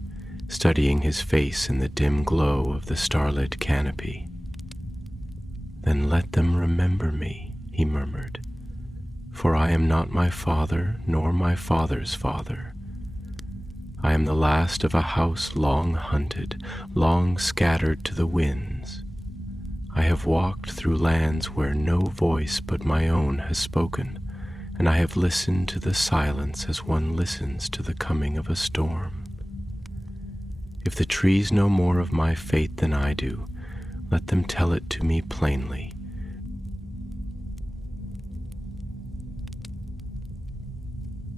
studying his face in the dim glow of the starlit canopy. "Then let them remember me," he murmured, "for I am not my father nor my father's father. I am the last of a house long hunted, long scattered to the winds. I have walked through lands where no voice but my own has spoken, and I have listened to the silence as one listens to the coming of a storm. If the trees know more of my fate than I do, let them tell it to me plainly."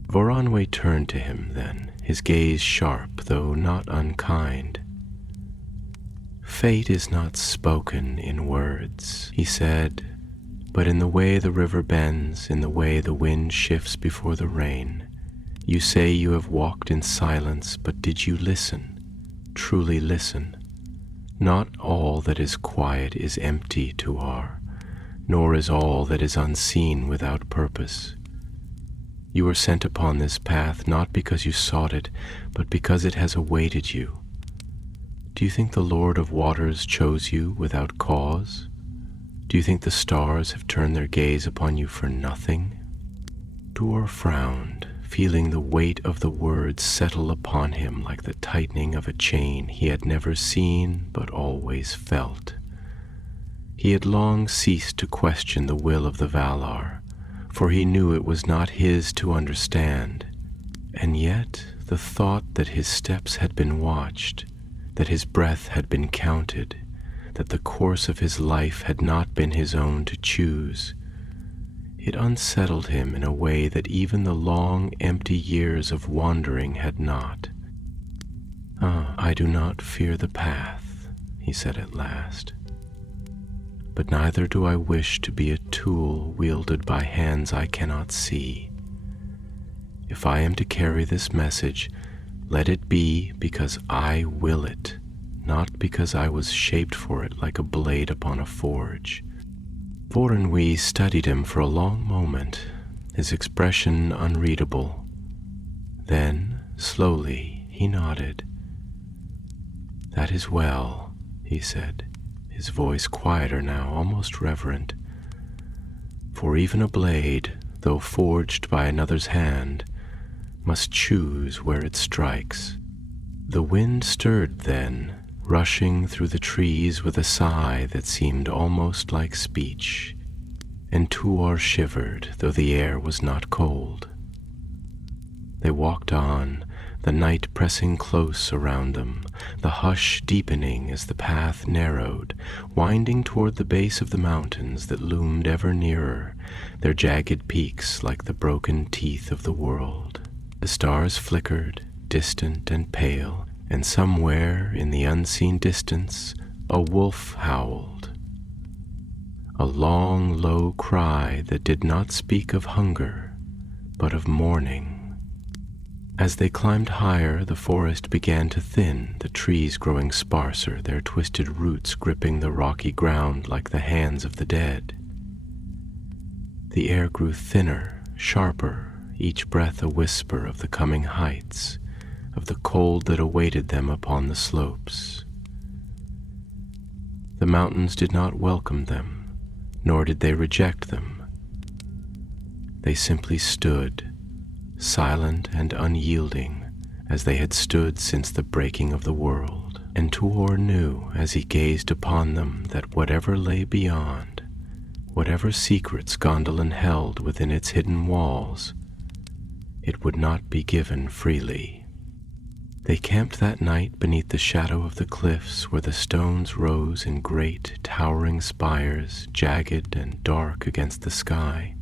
Varanwe turned to him then, his gaze sharp though not unkind. "Fate is not spoken in words," he said, "but in the way the river bends, in the way the wind shifts before the rain. You say you have walked in silence, but did you listen, truly listen? Not all that is quiet is empty, Tuar, nor is all that is unseen without purpose. You were sent upon this path not because you sought it, but because it has awaited you. Do you think the Lord of Waters chose you without cause? Do you think the stars have turned their gaze upon you for nothing? Tuor frowned, feeling the weight of the words settle upon him like the tightening of a chain he had never seen but always felt. He had long ceased to question the will of the Valar, for he knew it was not his to understand, and yet the thought that his steps had been watched, that his breath had been counted, that the course of his life had not been his own to choose, it unsettled him in a way that even the long, empty years of wandering had not. "I do not fear the path," he said at last. "But neither do I wish to be a tool wielded by hands I cannot see. If I am to carry this message, let it be because I will it, not because I was shaped for it like a blade upon a forge." Voronoi studied him for a long moment, his expression unreadable. Then, slowly, he nodded. "That is well," he said, his voice quieter now, almost reverent. "For even a blade, though forged by another's hand, must choose where it strikes." The wind stirred then, rushing through the trees with a sigh that seemed almost like speech, and Tuor shivered, though the air was not cold. They walked on, the night pressing close around them, the hush deepening as the path narrowed, winding toward the base of the mountains that loomed ever nearer, their jagged peaks like the broken teeth of the world. The stars flickered, distant and pale, and somewhere in the unseen distance a wolf howled. A long, low cry that did not speak of hunger, but of mourning. As they climbed higher, the forest began to thin, the trees growing sparser, their twisted roots gripping the rocky ground like the hands of the dead. The air grew thinner, sharper, each breath a whisper of the coming heights, of the cold that awaited them upon the slopes. The mountains did not welcome them, nor did they reject them. They simply stood, silent and unyielding, as they had stood since the breaking of the world. And Tuor knew as he gazed upon them that whatever lay beyond, whatever secrets Gondolin held within its hidden walls, it would not be given freely. They camped that night beneath the shadow of the cliffs where the stones rose in great, towering spires, jagged and dark against the sky.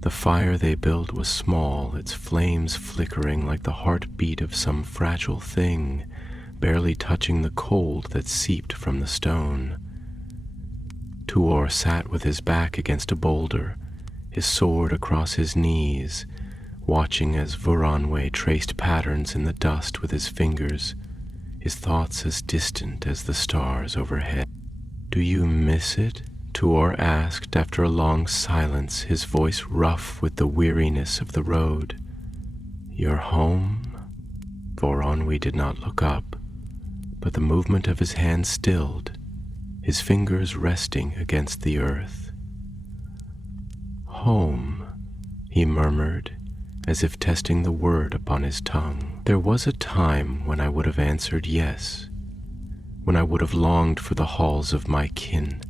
The fire they built was small, its flames flickering like the heartbeat of some fragile thing, barely touching the cold that seeped from the stone. Tuor sat with his back against a boulder, his sword across his knees, watching as Voronoi traced patterns in the dust with his fingers, his thoughts as distant as the stars overhead. "Do you miss it?" Tuor asked after a long silence, his voice rough with the weariness of the road. "Your home?" Voronoi did not look up, but the movement of his hand stilled, his fingers resting against the earth. "Home," he murmured, as if testing the word upon his tongue. "There was a time when I would have answered yes, when I would have longed for the halls of my kin,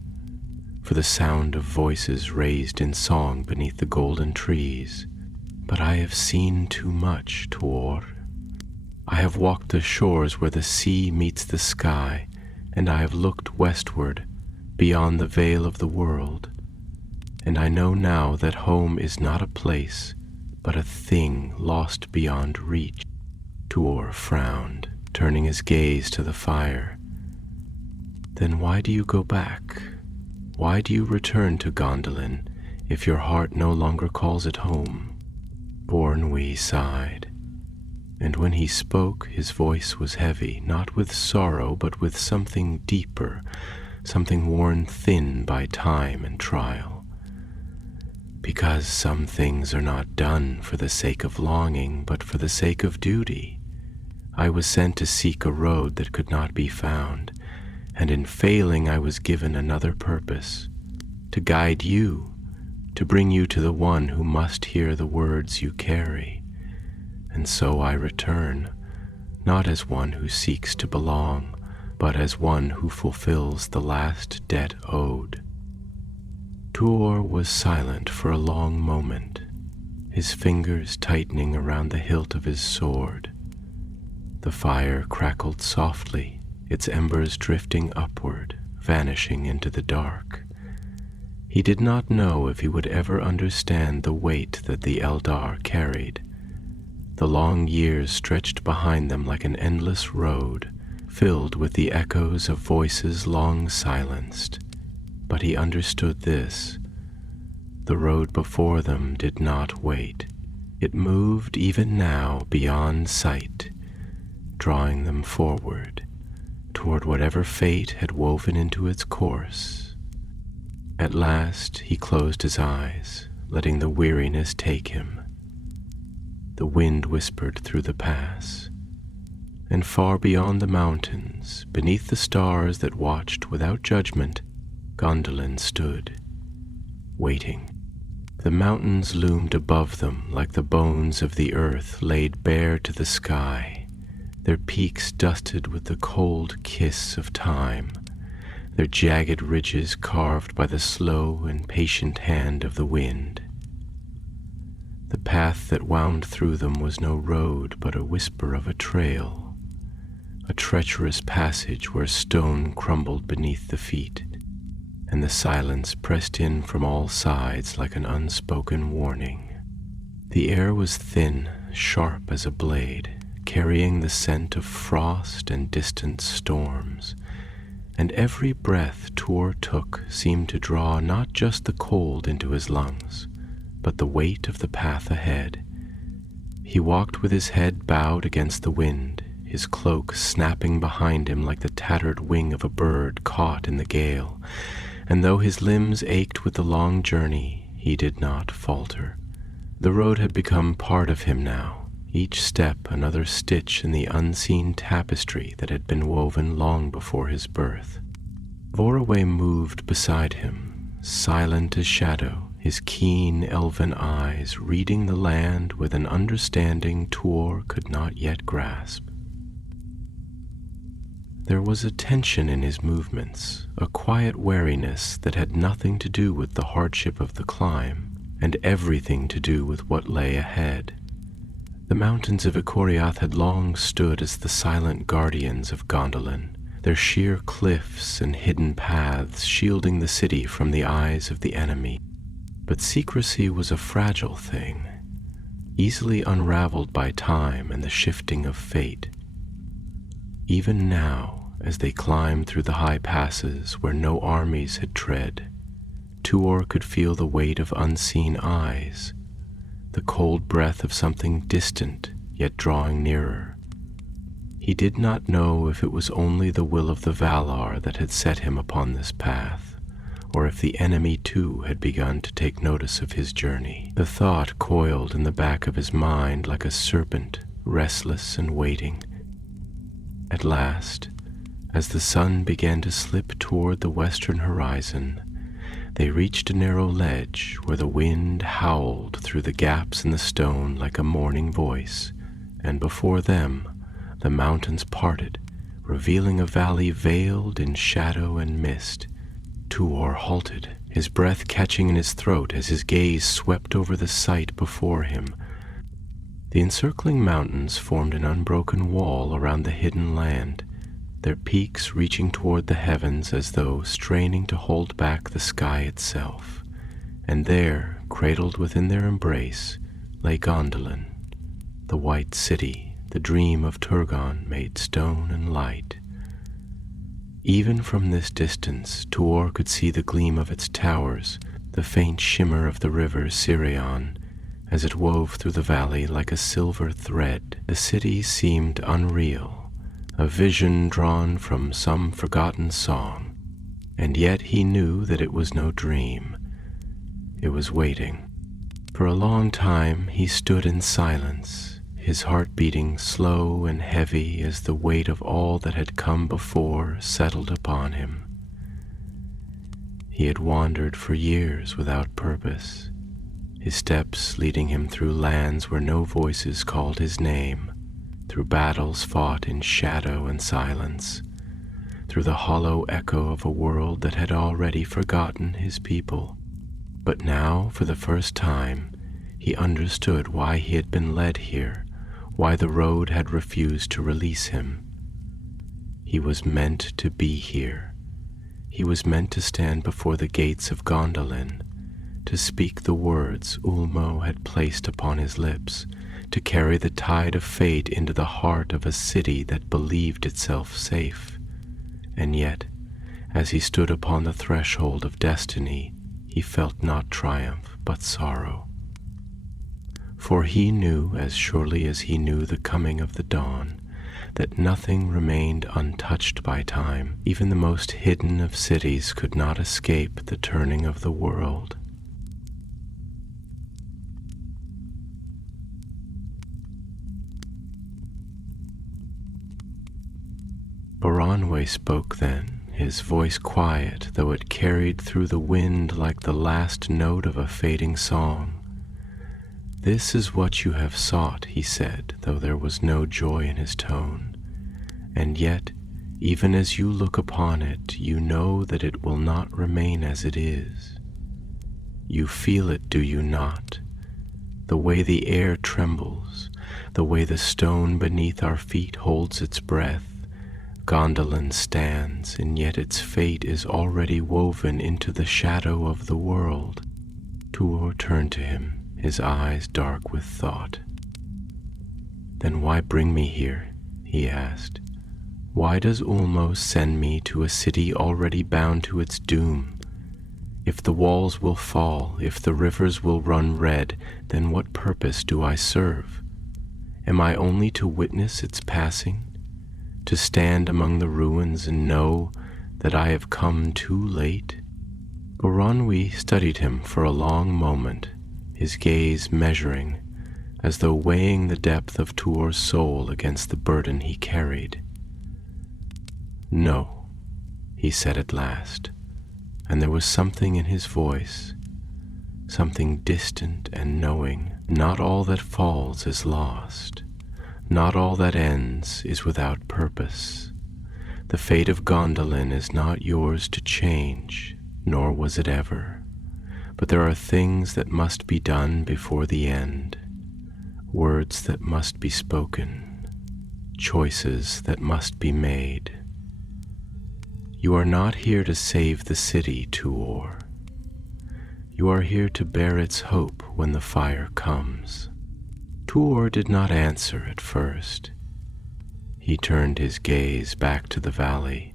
for the sound of voices raised in song beneath the golden trees. But I have seen too much, Tuor. I have walked the shores where the sea meets the sky, and I have looked westward, beyond the veil of the world, and I know now that home is not a place, but a thing lost beyond reach." Tuor frowned, turning his gaze to the fire. "Then why do you go back? Why do you return to Gondolin if your heart no longer calls it home?" Bornwe sighed, and when he spoke, his voice was heavy, not with sorrow, but with something deeper, something worn thin by time and trial. Because some things are not done for the sake of longing, but for the sake of duty. I was sent to seek a road that could not be found, and in failing I was given another purpose, to guide you, to bring you to the one who must hear the words you carry. And so I return, not as one who seeks to belong, but as one who fulfills the last debt owed. Tuor was silent for a long moment, his fingers tightening around the hilt of his sword. The fire crackled softly, its embers drifting upward, vanishing into the dark. He did not know if he would ever understand the weight that the Eldar carried. The long years stretched behind them like an endless road, filled with the echoes of voices long silenced. But he understood this. The road before them did not wait. It moved even now beyond sight, drawing them forward, toward whatever fate had woven into its course. At last he closed his eyes, letting the weariness take him. The wind whispered through the pass, and far beyond the mountains, beneath the stars that watched without judgment, Gondolin stood, waiting. The mountains loomed above them like the bones of the earth laid bare to the sky, their peaks dusted with the cold kiss of time, their jagged ridges carved by the slow and patient hand of the wind. The path that wound through them was no road, but a whisper of a trail, a treacherous passage where stone crumbled beneath the feet, and the silence pressed in from all sides like an unspoken warning. The air was thin, sharp as a blade, carrying the scent of frost and distant storms, and every breath Tuor took seemed to draw not just the cold into his lungs, but the weight of the path ahead. He walked with his head bowed against the wind, his cloak snapping behind him like the tattered wing of a bird caught in the gale, and though his limbs ached with the long journey, he did not falter. The road had become part of him now, each step another stitch in the unseen tapestry that had been woven long before his birth. Voraway moved beside him, silent as shadow, his keen elven eyes reading the land with an understanding Tuor could not yet grasp. There was a tension in his movements, a quiet wariness that had nothing to do with the hardship of the climb, and everything to do with what lay ahead. The mountains of Ikoriath had long stood as the silent guardians of Gondolin, their sheer cliffs and hidden paths shielding the city from the eyes of the enemy. But secrecy was a fragile thing, easily unraveled by time and the shifting of fate. Even now, as they climbed through the high passes where no armies had tread, Tuor could feel the weight of unseen eyes, the cold breath of something distant yet drawing nearer. He did not know if it was only the will of the Valar that had set him upon this path, or if the enemy too had begun to take notice of his journey. The thought coiled in the back of his mind like a serpent, restless and waiting. At last, as the sun began to slip toward the western horizon, they reached a narrow ledge where the wind howled through the gaps in the stone like a mourning voice, and before them the mountains parted, revealing a valley veiled in shadow and mist. Tuor halted, his breath catching in his throat as his gaze swept over the sight before him. The encircling mountains formed an unbroken wall around the hidden land, their peaks reaching toward the heavens as though straining to hold back the sky itself. And there, cradled within their embrace, lay Gondolin, the white city, the dream of Turgon made stone and light. Even from this distance, Tuor could see the gleam of its towers, the faint shimmer of the river Sirion, As it wove through the valley like a silver thread, the city seemed unreal, a vision drawn from some forgotten song, and yet he knew that it was no dream. It was waiting. For a long time he stood in silence, his heart beating slow and heavy as the weight of all that had come before settled upon him. He had wandered for years without purpose, his steps leading him through lands where no voices called his name, through battles fought in shadow and silence, through the hollow echo of a world that had already forgotten his people. But now, for the first time, he understood why he had been led here, why the road had refused to release him. He was meant to be here. He was meant to stand before the gates of Gondolin, to speak the words Ulmo had placed upon his lips, to carry the tide of fate into the heart of a city that believed itself safe. And yet, as he stood upon the threshold of destiny, he felt not triumph, but sorrow. For he knew, as surely as he knew the coming of the dawn, that nothing remained untouched by time. Even the most hidden of cities could not escape the turning of the world. Baranwe spoke then, his voice quiet, though it carried through the wind like the last note of a fading song. "This is what you have sought," he said, though there was no joy in his tone. "And yet, even as you look upon it, you know that it will not remain as it is. You feel it, do you not? The way the air trembles, the way the stone beneath our feet holds its breath. Gondolin stands, and yet its fate is already woven into the shadow of the world." Tuor turned to him, his eyes dark with thought. "Then why bring me here?" he asked. "Why does Ulmo send me to a city already bound to its doom? If the walls will fall, if the rivers will run red, then what purpose do I serve? Am I only to witness its passing? To stand among the ruins and know that I have come too late?" Baranwe studied him for a long moment, his gaze measuring, as though weighing the depth of Tuor's soul against the burden he carried. "No," he said at last, and there was something in his voice, something distant and knowing. "Not all that falls is lost. Not all that ends is without purpose. The fate of Gondolin is not yours to change, nor was it ever. But there are things that must be done before the end, words that must be spoken, choices that must be made. You are not here to save the city, Tuor. You are here to bear its hope when the fire comes." Tuor did not answer at first. He turned his gaze back to the valley,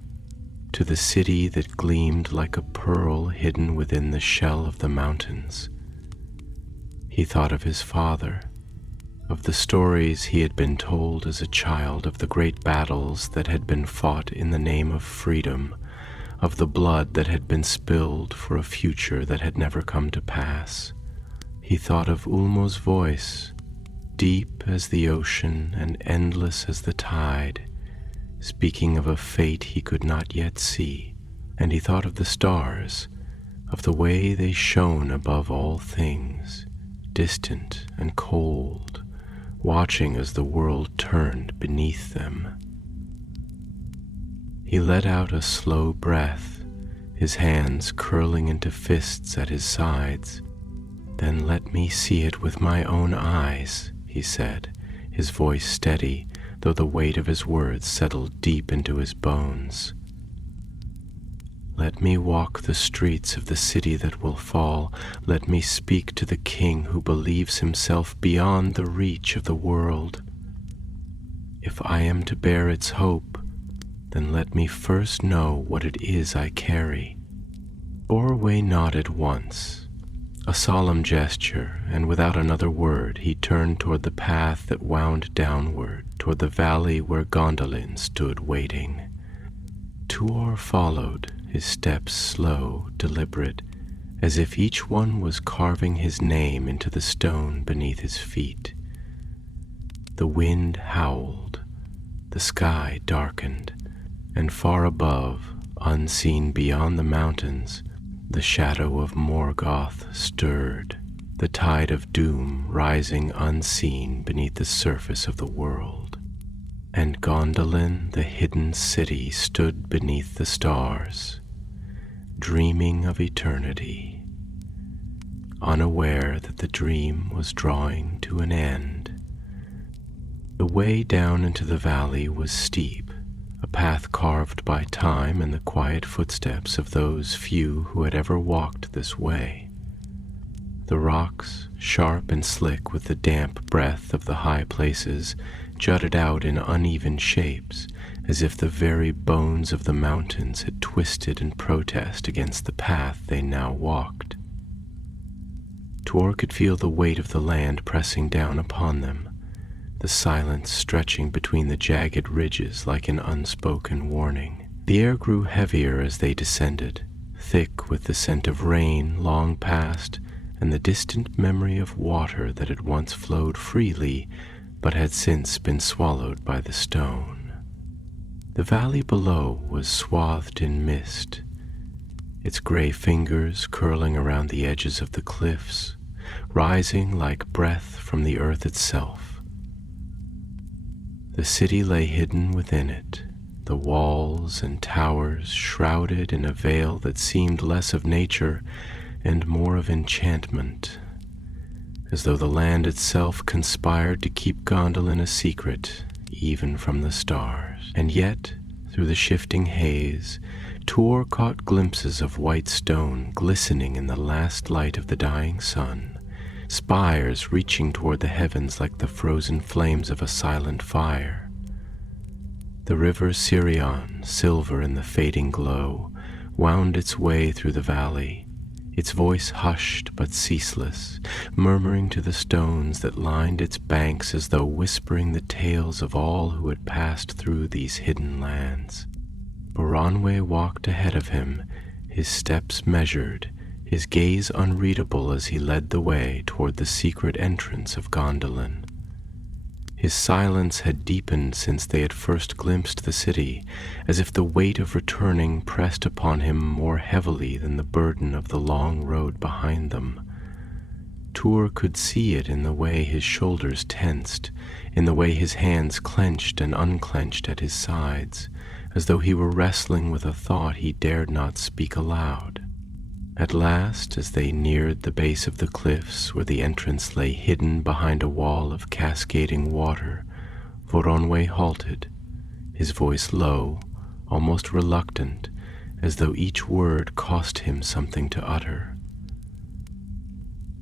to the city that gleamed like a pearl hidden within the shell of the mountains. He thought of his father, of the stories he had been told as a child, of the great battles that had been fought in the name of freedom, of the blood that had been spilled for a future that had never come to pass. He thought of Ulmo's voice, deep as the ocean and endless as the tide, speaking of a fate he could not yet see. And he thought of the stars, of the way they shone above all things, distant and cold, watching as the world turned beneath them. He let out a slow breath, his hands curling into fists at his sides. "Then let me see it with my own eyes," he said, his voice steady, though the weight of his words settled deep into his bones. "Let me walk the streets of the city that will fall. Let me speak to the king who believes himself beyond the reach of the world. If I am to bear its hope, then let me first know what it is I carry." Borway nodded once, A solemn gesture, and without another word, he turned toward the path that wound downward, toward the valley where Gondolin stood waiting. Tuor followed, his steps slow, deliberate, as if each one was carving his name into the stone beneath his feet. The wind howled, the sky darkened, and far above, unseen beyond the mountains, the shadow of Morgoth stirred, the tide of doom rising unseen beneath the surface of the world. And Gondolin, the hidden city, stood beneath the stars, dreaming of eternity, unaware that the dream was drawing to an end. The way down into the valley was steep, a path carved by time and the quiet footsteps of those few who had ever walked this way. The rocks, sharp and slick with the damp breath of the high places, jutted out in uneven shapes, as if the very bones of the mountains had twisted in protest against the path they now walked. Tuor could feel the weight of the land pressing down upon them, the silence stretching between the jagged ridges like an unspoken warning. The air grew heavier as they descended, thick with the scent of rain long past and the distant memory of water that had once flowed freely but had since been swallowed by the stone. The valley below was swathed in mist, its gray fingers curling around the edges of the cliffs, rising like breath from the earth itself. The city lay hidden within it, the walls and towers shrouded in a veil that seemed less of nature and more of enchantment, as though the land itself conspired to keep Gondolin a secret, even from the stars. And yet, through the shifting haze, Tuor caught glimpses of white stone glistening in the last light of the dying sun, spires reaching toward the heavens like the frozen flames of a silent fire. The river Sirion, silver in the fading glow, wound its way through the valley, its voice hushed but ceaseless, murmuring to the stones that lined its banks as though whispering the tales of all who had passed through these hidden lands. Boranwe walked ahead of him, his steps measured, his gaze unreadable as he led the way toward the secret entrance of Gondolin. His silence had deepened since they had first glimpsed the city, as if the weight of returning pressed upon him more heavily than the burden of the long road behind them. Tuor could see it in the way his shoulders tensed, in the way his hands clenched and unclenched at his sides, as though he were wrestling with a thought he dared not speak aloud. At last, as they neared the base of the cliffs where the entrance lay hidden behind a wall of cascading water, Boranwe halted, his voice low, almost reluctant, as though each word cost him something to utter.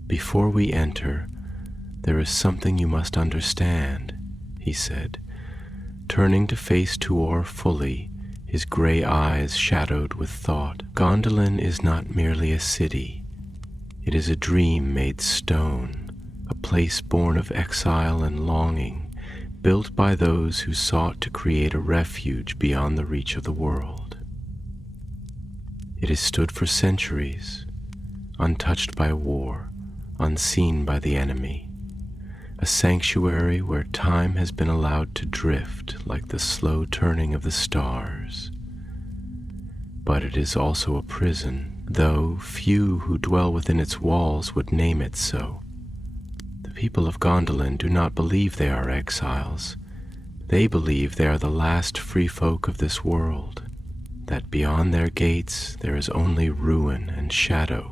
"Before we enter, there is something you must understand," he said, turning to face Tuor fully, his gray eyes shadowed with thought. "Gondolin is not merely a city. It is a dream made stone, a place born of exile and longing, built by those who sought to create a refuge beyond the reach of the world. It has stood for centuries, untouched by war, unseen by the enemy, a sanctuary where time has been allowed to drift like the slow turning of the stars. But it is also a prison, though few who dwell within its walls would name it so. The people of Gondolin do not believe they are exiles. They believe they are the last free folk of this world, that beyond their gates there is only ruin and shadow.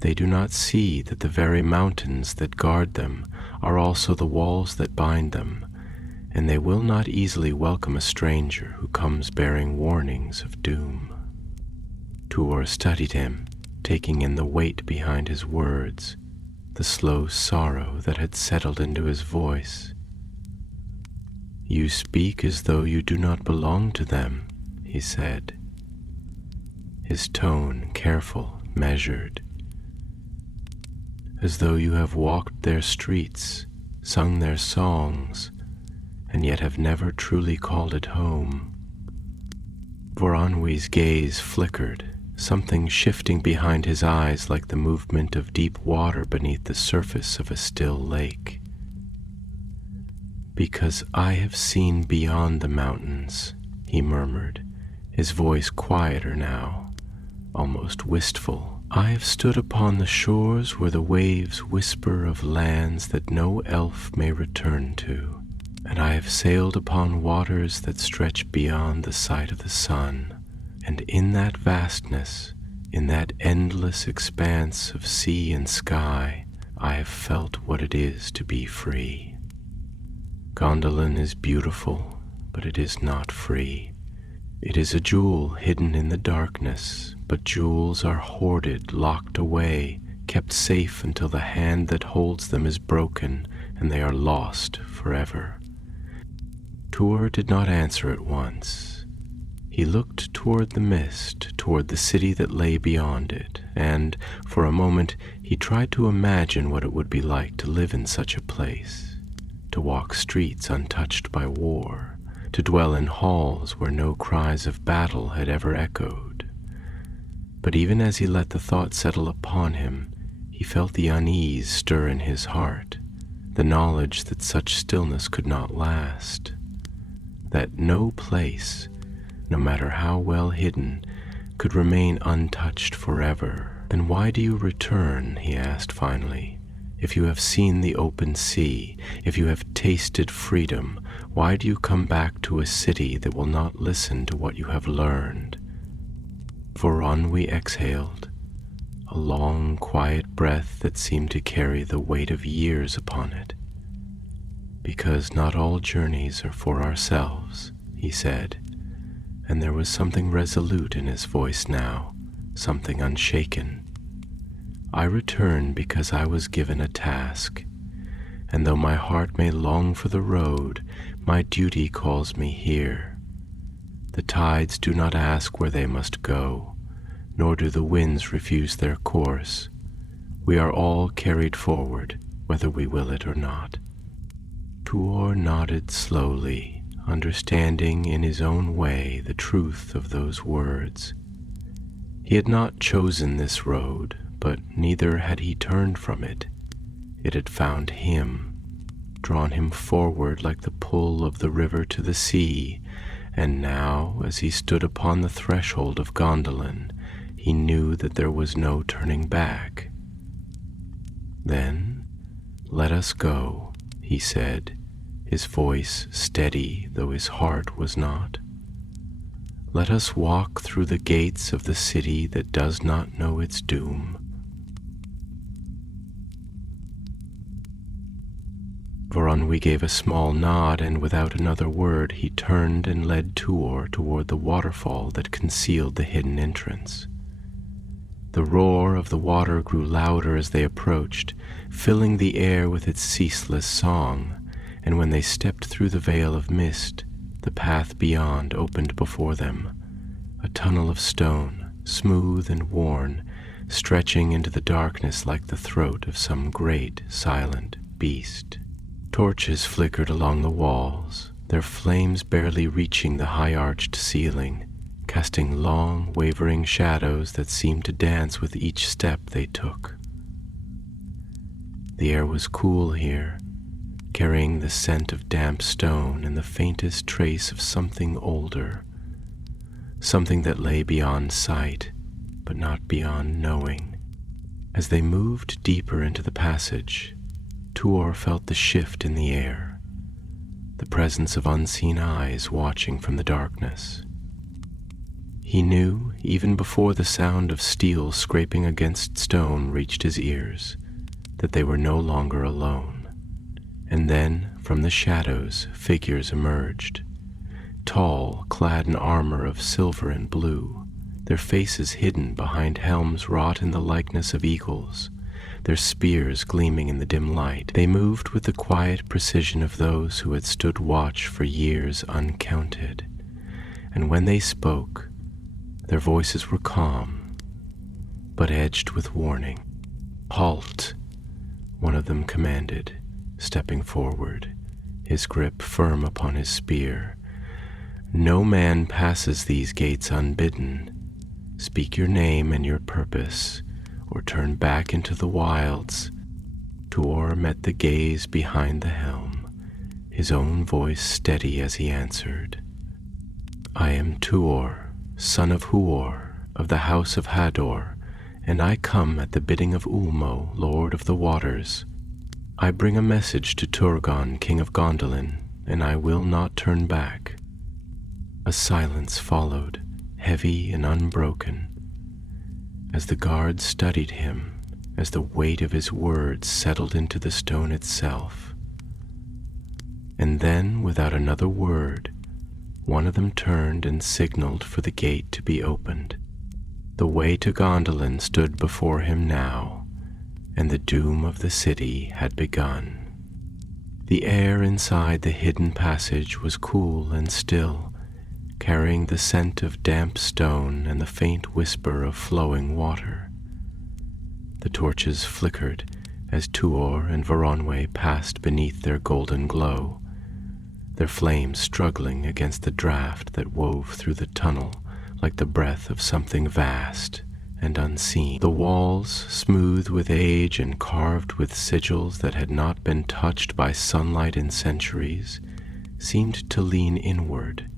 They do not see that the very mountains that guard them are also the walls that bind them, and they will not easily welcome a stranger who comes bearing warnings of doom." Tuor studied him, taking in the weight behind his words, the slow sorrow that had settled into his voice. "You speak as though you do not belong to them," he said, his tone careful, measured. as though you have walked their streets, sung their songs, and yet have never truly called it home. For Henri's gaze flickered, something shifting behind his eyes like the movement of deep water beneath the surface of a still lake. "Because I have seen beyond the mountains," he murmured, his voice quieter now, almost wistful. "I have stood upon the shores where the waves whisper of lands that no elf may return to, and I have sailed upon waters that stretch beyond the sight of the sun, and in that vastness, in that endless expanse of sea and sky, I have felt what it is to be free. Gondolin is beautiful, but it is not free. It is a jewel hidden in the darkness, but jewels are hoarded, locked away, kept safe until the hand that holds them is broken and they are lost forever." Tuor did not answer at once. He looked toward the mist, toward the city that lay beyond it, and for a moment he tried to imagine what it would be like to live in such a place, to walk streets untouched by war, to dwell in halls where no cries of battle had ever echoed. But even as he let the thought settle upon him, he felt the unease stir in his heart, the knowledge that such stillness could not last, that no place, no matter how well hidden, could remain untouched forever. "Then why do you return?" he asked finally. "If you have seen the open sea, if you have tasted freedom, why do you come back to a city that will not listen to what you have learned?" For Henri exhaled, a long, quiet breath that seemed to carry the weight of years upon it. "Because not all journeys are for ourselves," he said, and there was something resolute in his voice now, something unshaken. "I return because I was given a task, and though my heart may long for the road, my duty calls me here. The tides do not ask where they must go, nor do the winds refuse their course. We are all carried forward, whether we will it or not." Tuor nodded slowly, understanding in his own way the truth of those words. He had not chosen this road, but neither had he turned from it. It had found him, drawn him forward like the pull of the river to the sea, and now, as he stood upon the threshold of Gondolin, he knew that there was no turning back. "Then, let us go," he said, his voice steady though his heart was not. "Let us walk through the gates of the city that does not know its doom." Henri gave a small nod, and without another word he turned and led Tuor toward the waterfall that concealed the hidden entrance. The roar of the water grew louder as they approached, filling the air with its ceaseless song, and when they stepped through the veil of mist, the path beyond opened before them, a tunnel of stone, smooth and worn, stretching into the darkness like the throat of some great, silent beast. Torches flickered along the walls, their flames barely reaching the high-arched ceiling, casting long, wavering shadows that seemed to dance with each step they took. The air was cool here, carrying the scent of damp stone and the faintest trace of something older, something that lay beyond sight, but not beyond knowing. As they moved deeper into the passage, Tuor felt the shift in the air, the presence of unseen eyes watching from the darkness. He knew, even before the sound of steel scraping against stone reached his ears, that they were no longer alone. And then, from the shadows, figures emerged, tall, clad in armor of silver and blue, their faces hidden behind helms wrought in the likeness of eagles, their spears gleaming in the dim light. They moved with the quiet precision of those who had stood watch for years uncounted, and when they spoke, their voices were calm, but edged with warning. "Halt," one of them commanded, stepping forward, his grip firm upon his spear. "No man passes these gates unbidden. Speak your name and your purpose, or turn back into the wilds." Tuor met the gaze behind the helm, his own voice steady as he answered. "I am Tuor, son of Huor, of the house of Hador, and I come at the bidding of Ulmo, lord of the waters. I bring a message to Turgon, king of Gondolin, and I will not turn back." A silence followed, heavy and unbroken, as the guards studied him, as the weight of his words settled into the stone itself. And then, without another word, one of them turned and signaled for the gate to be opened. The way to Gondolin stood before him now, and the doom of the city had begun. The air inside the hidden passage was cool and still, carrying the scent of damp stone and the faint whisper of flowing water. The torches flickered as Tuor and Voronwë passed beneath their golden glow, their flames struggling against the draught that wove through the tunnel like the breath of something vast and unseen. The walls, smooth with age and carved with sigils that had not been touched by sunlight in centuries, seemed to lean inward,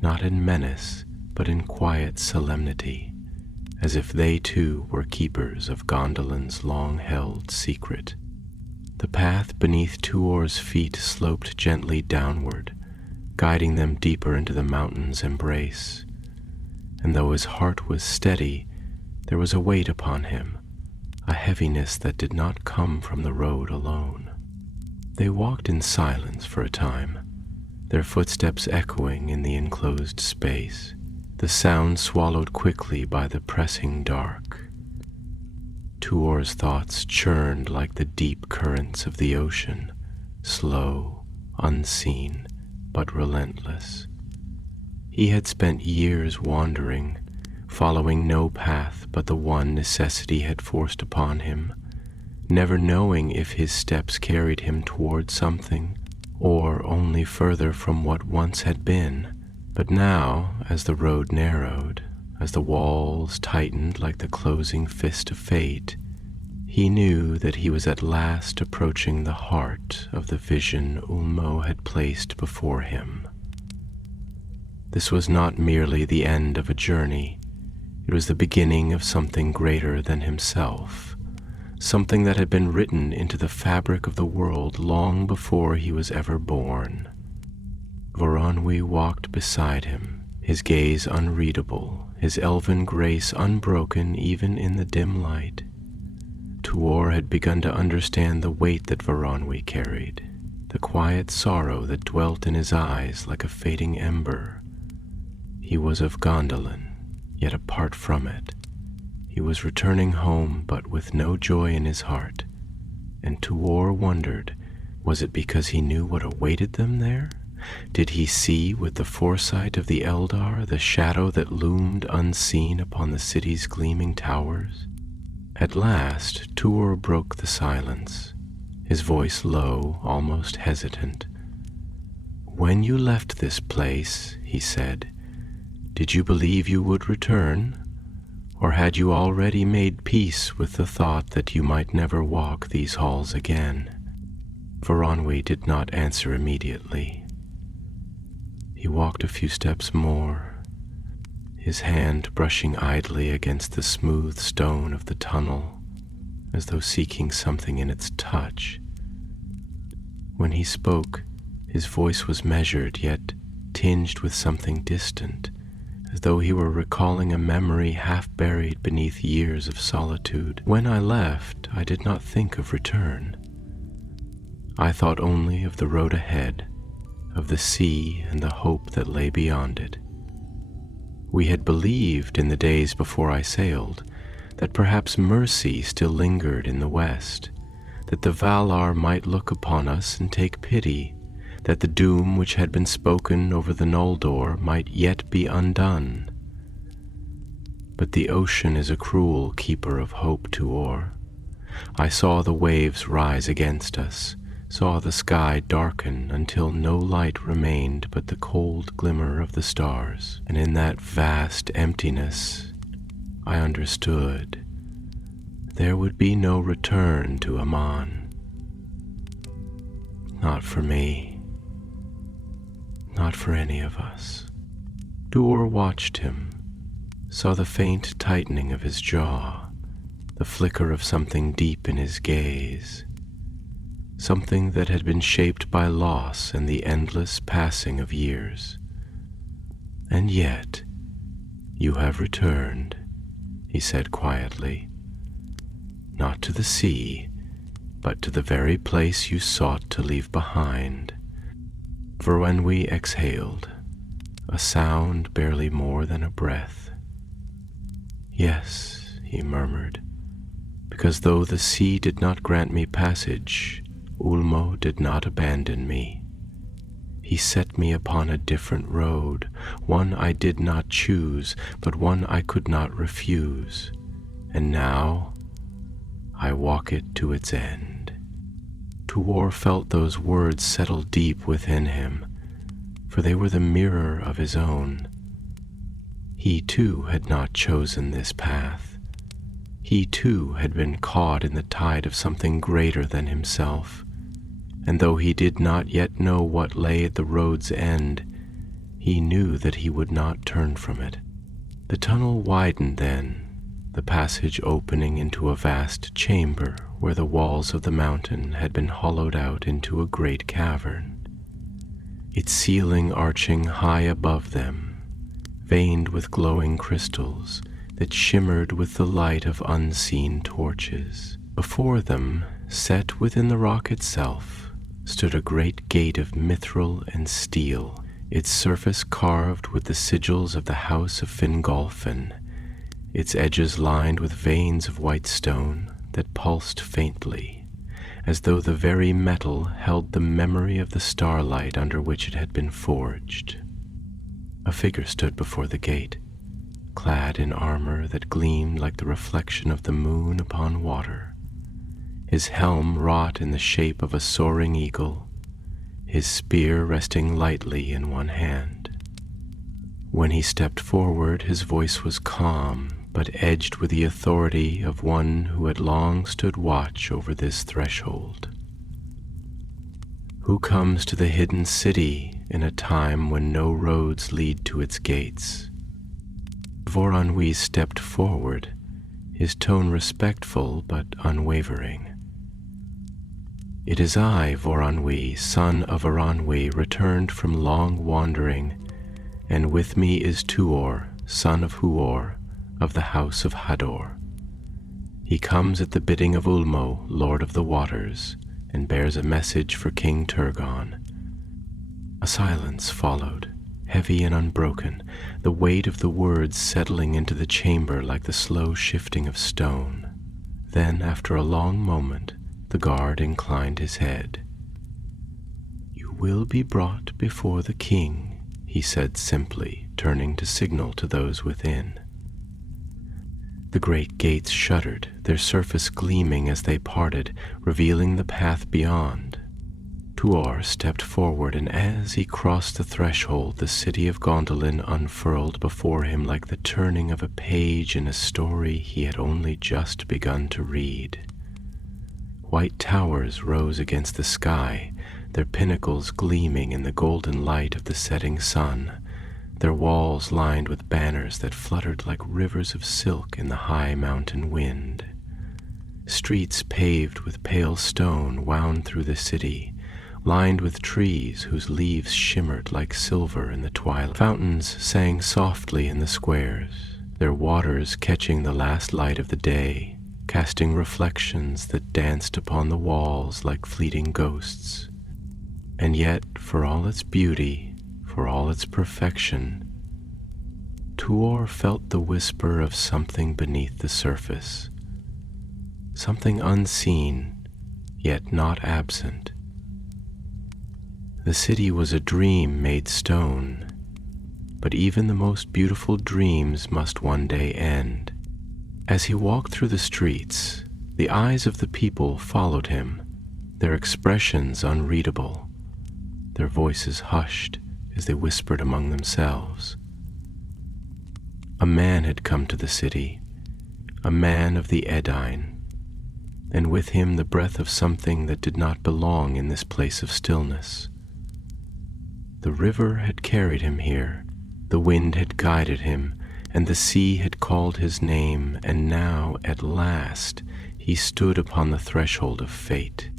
not in menace, but in quiet solemnity, as if they too were keepers of Gondolin's long-held secret. The path beneath Tuor's feet sloped gently downward, guiding them deeper into the mountain's embrace. And though his heart was steady, there was a weight upon him, a heaviness that did not come from the road alone. They walked in silence for a time, their footsteps echoing in the enclosed space, the sound swallowed quickly by the pressing dark. Tuor's thoughts churned like the deep currents of the ocean, slow, unseen, but relentless. He had spent years wandering, following no path but the one necessity had forced upon him, never knowing if his steps carried him toward something, or only further from what once had been. But now, as the road narrowed, as the walls tightened like the closing fist of fate, he knew that he was at last approaching the heart of the vision Ulmo had placed before him. This was not merely the end of a journey, it was the beginning of something greater than himself, something that had been written into the fabric of the world long before he was ever born. Voronwë walked beside him, his gaze unreadable, his elven grace unbroken even in the dim light. Tuor had begun to understand the weight that Voronwë carried, the quiet sorrow that dwelt in his eyes like a fading ember. He was of Gondolin, yet apart from it. He was returning home, but with no joy in his heart. And Tuor wondered, was it because he knew what awaited them there? Did he see with the foresight of the Eldar the shadow that loomed unseen upon the city's gleaming towers? At last, Tuor broke the silence, his voice low, almost hesitant. "When you left this place," he said, "did you believe you would return? Or had you already made peace with the thought that you might never walk these halls again?" Voronwë did not answer immediately. He walked a few steps more, his hand brushing idly against the smooth stone of the tunnel, as though seeking something in its touch. When he spoke, his voice was measured, yet tinged with something distant, as though he were recalling a memory half buried beneath years of solitude. "When I left, I did not think of return. I thought only of the road ahead, of the sea and the hope that lay beyond it. We had believed in the days before I sailed that perhaps mercy still lingered in the west, that the Valar might look upon us and take pity, that the doom which had been spoken over the Noldor might yet be undone. But the ocean is a cruel keeper of hope, Tuor. I saw the waves rise against us, saw the sky darken until no light remained but the cold glimmer of the stars. And in that vast emptiness, I understood there would be no return to Aman. Not for me. Not for any of us. Duor watched him, saw the faint tightening of his jaw, the flicker of something deep in his gaze, something that had been shaped by loss and the endless passing of years. And yet, you have returned, he said quietly, not to the sea, but to the very place you sought to leave behind. For when we exhaled, a sound barely more than a breath. Yes, he murmured, because though the sea did not grant me passage, Ulmo did not abandon me. He set me upon a different road, one I did not choose, but one I could not refuse, and now I walk it to its end. Tuor felt those words settle deep within him, for they were the mirror of his own. He too had not chosen this path. He too had been caught in the tide of something greater than himself, and though he did not yet know what lay at the road's end, he knew that he would not turn from it. The tunnel widened then, the passage opening into a vast chamber where the walls of the mountain had been hollowed out into a great cavern, its ceiling arching high above them, veined with glowing crystals that shimmered with the light of unseen torches. Before them, set within the rock itself, stood a great gate of mithril and steel, its surface carved with the sigils of the house of Fingolfin, its edges lined with veins of white stone that pulsed faintly, as though the very metal held the memory of the starlight under which it had been forged. A figure stood before the gate, clad in armor that gleamed like the reflection of the moon upon water, his helm wrought in the shape of a soaring eagle, his spear resting lightly in one hand. When he stepped forward, his voice was calm, but edged with the authority of one who had long stood watch over this threshold. Who comes to the hidden city in a time when no roads lead to its gates? Voronoi stepped forward, his tone respectful but unwavering. It is I, Voronoi, son of Aranwi, returned from long wandering, and with me is Tuor, son of Huor, of the house of Hador. He comes at the bidding of Ulmo, lord of the waters, and bears a message for King Turgon. A silence followed, heavy and unbroken, the weight of the words settling into the chamber like the slow shifting of stone. Then, after a long moment, the guard inclined his head. "You will be brought before the king," he said simply, turning to signal to those within. The great gates shuddered, their surface gleaming as they parted, revealing the path beyond. Tuor stepped forward, and as he crossed the threshold, the city of Gondolin unfurled before him like the turning of a page in a story he had only just begun to read. White towers rose against the sky, their pinnacles gleaming in the golden light of the setting sun, their walls lined with banners that fluttered like rivers of silk in the high mountain wind. Streets paved with pale stone wound through the city, lined with trees whose leaves shimmered like silver in the twilight. Fountains sang softly in the squares, their waters catching the last light of the day, casting reflections that danced upon the walls like fleeting ghosts. And yet, for all its beauty, for all its perfection, Tuor felt the whisper of something beneath the surface, something unseen, yet not absent. The city was a dream made stone, but even the most beautiful dreams must one day end. As he walked through the streets, The eyes of the people followed him, their expressions unreadable, their voices hushed as they whispered among themselves. A man had come to the city, a man of the Edine, and with him the breath of something that did not belong in this place of stillness. The river had carried him here, the wind had guided him, and the sea had called his name, and now, at last, he stood upon the threshold of fate.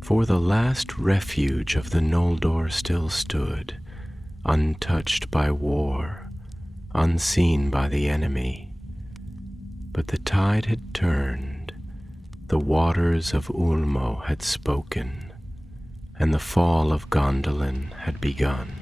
For the last refuge of the Noldor still stood, untouched by war, unseen by the enemy. But the tide had turned, the waters of Ulmo had spoken, and the fall of Gondolin had begun.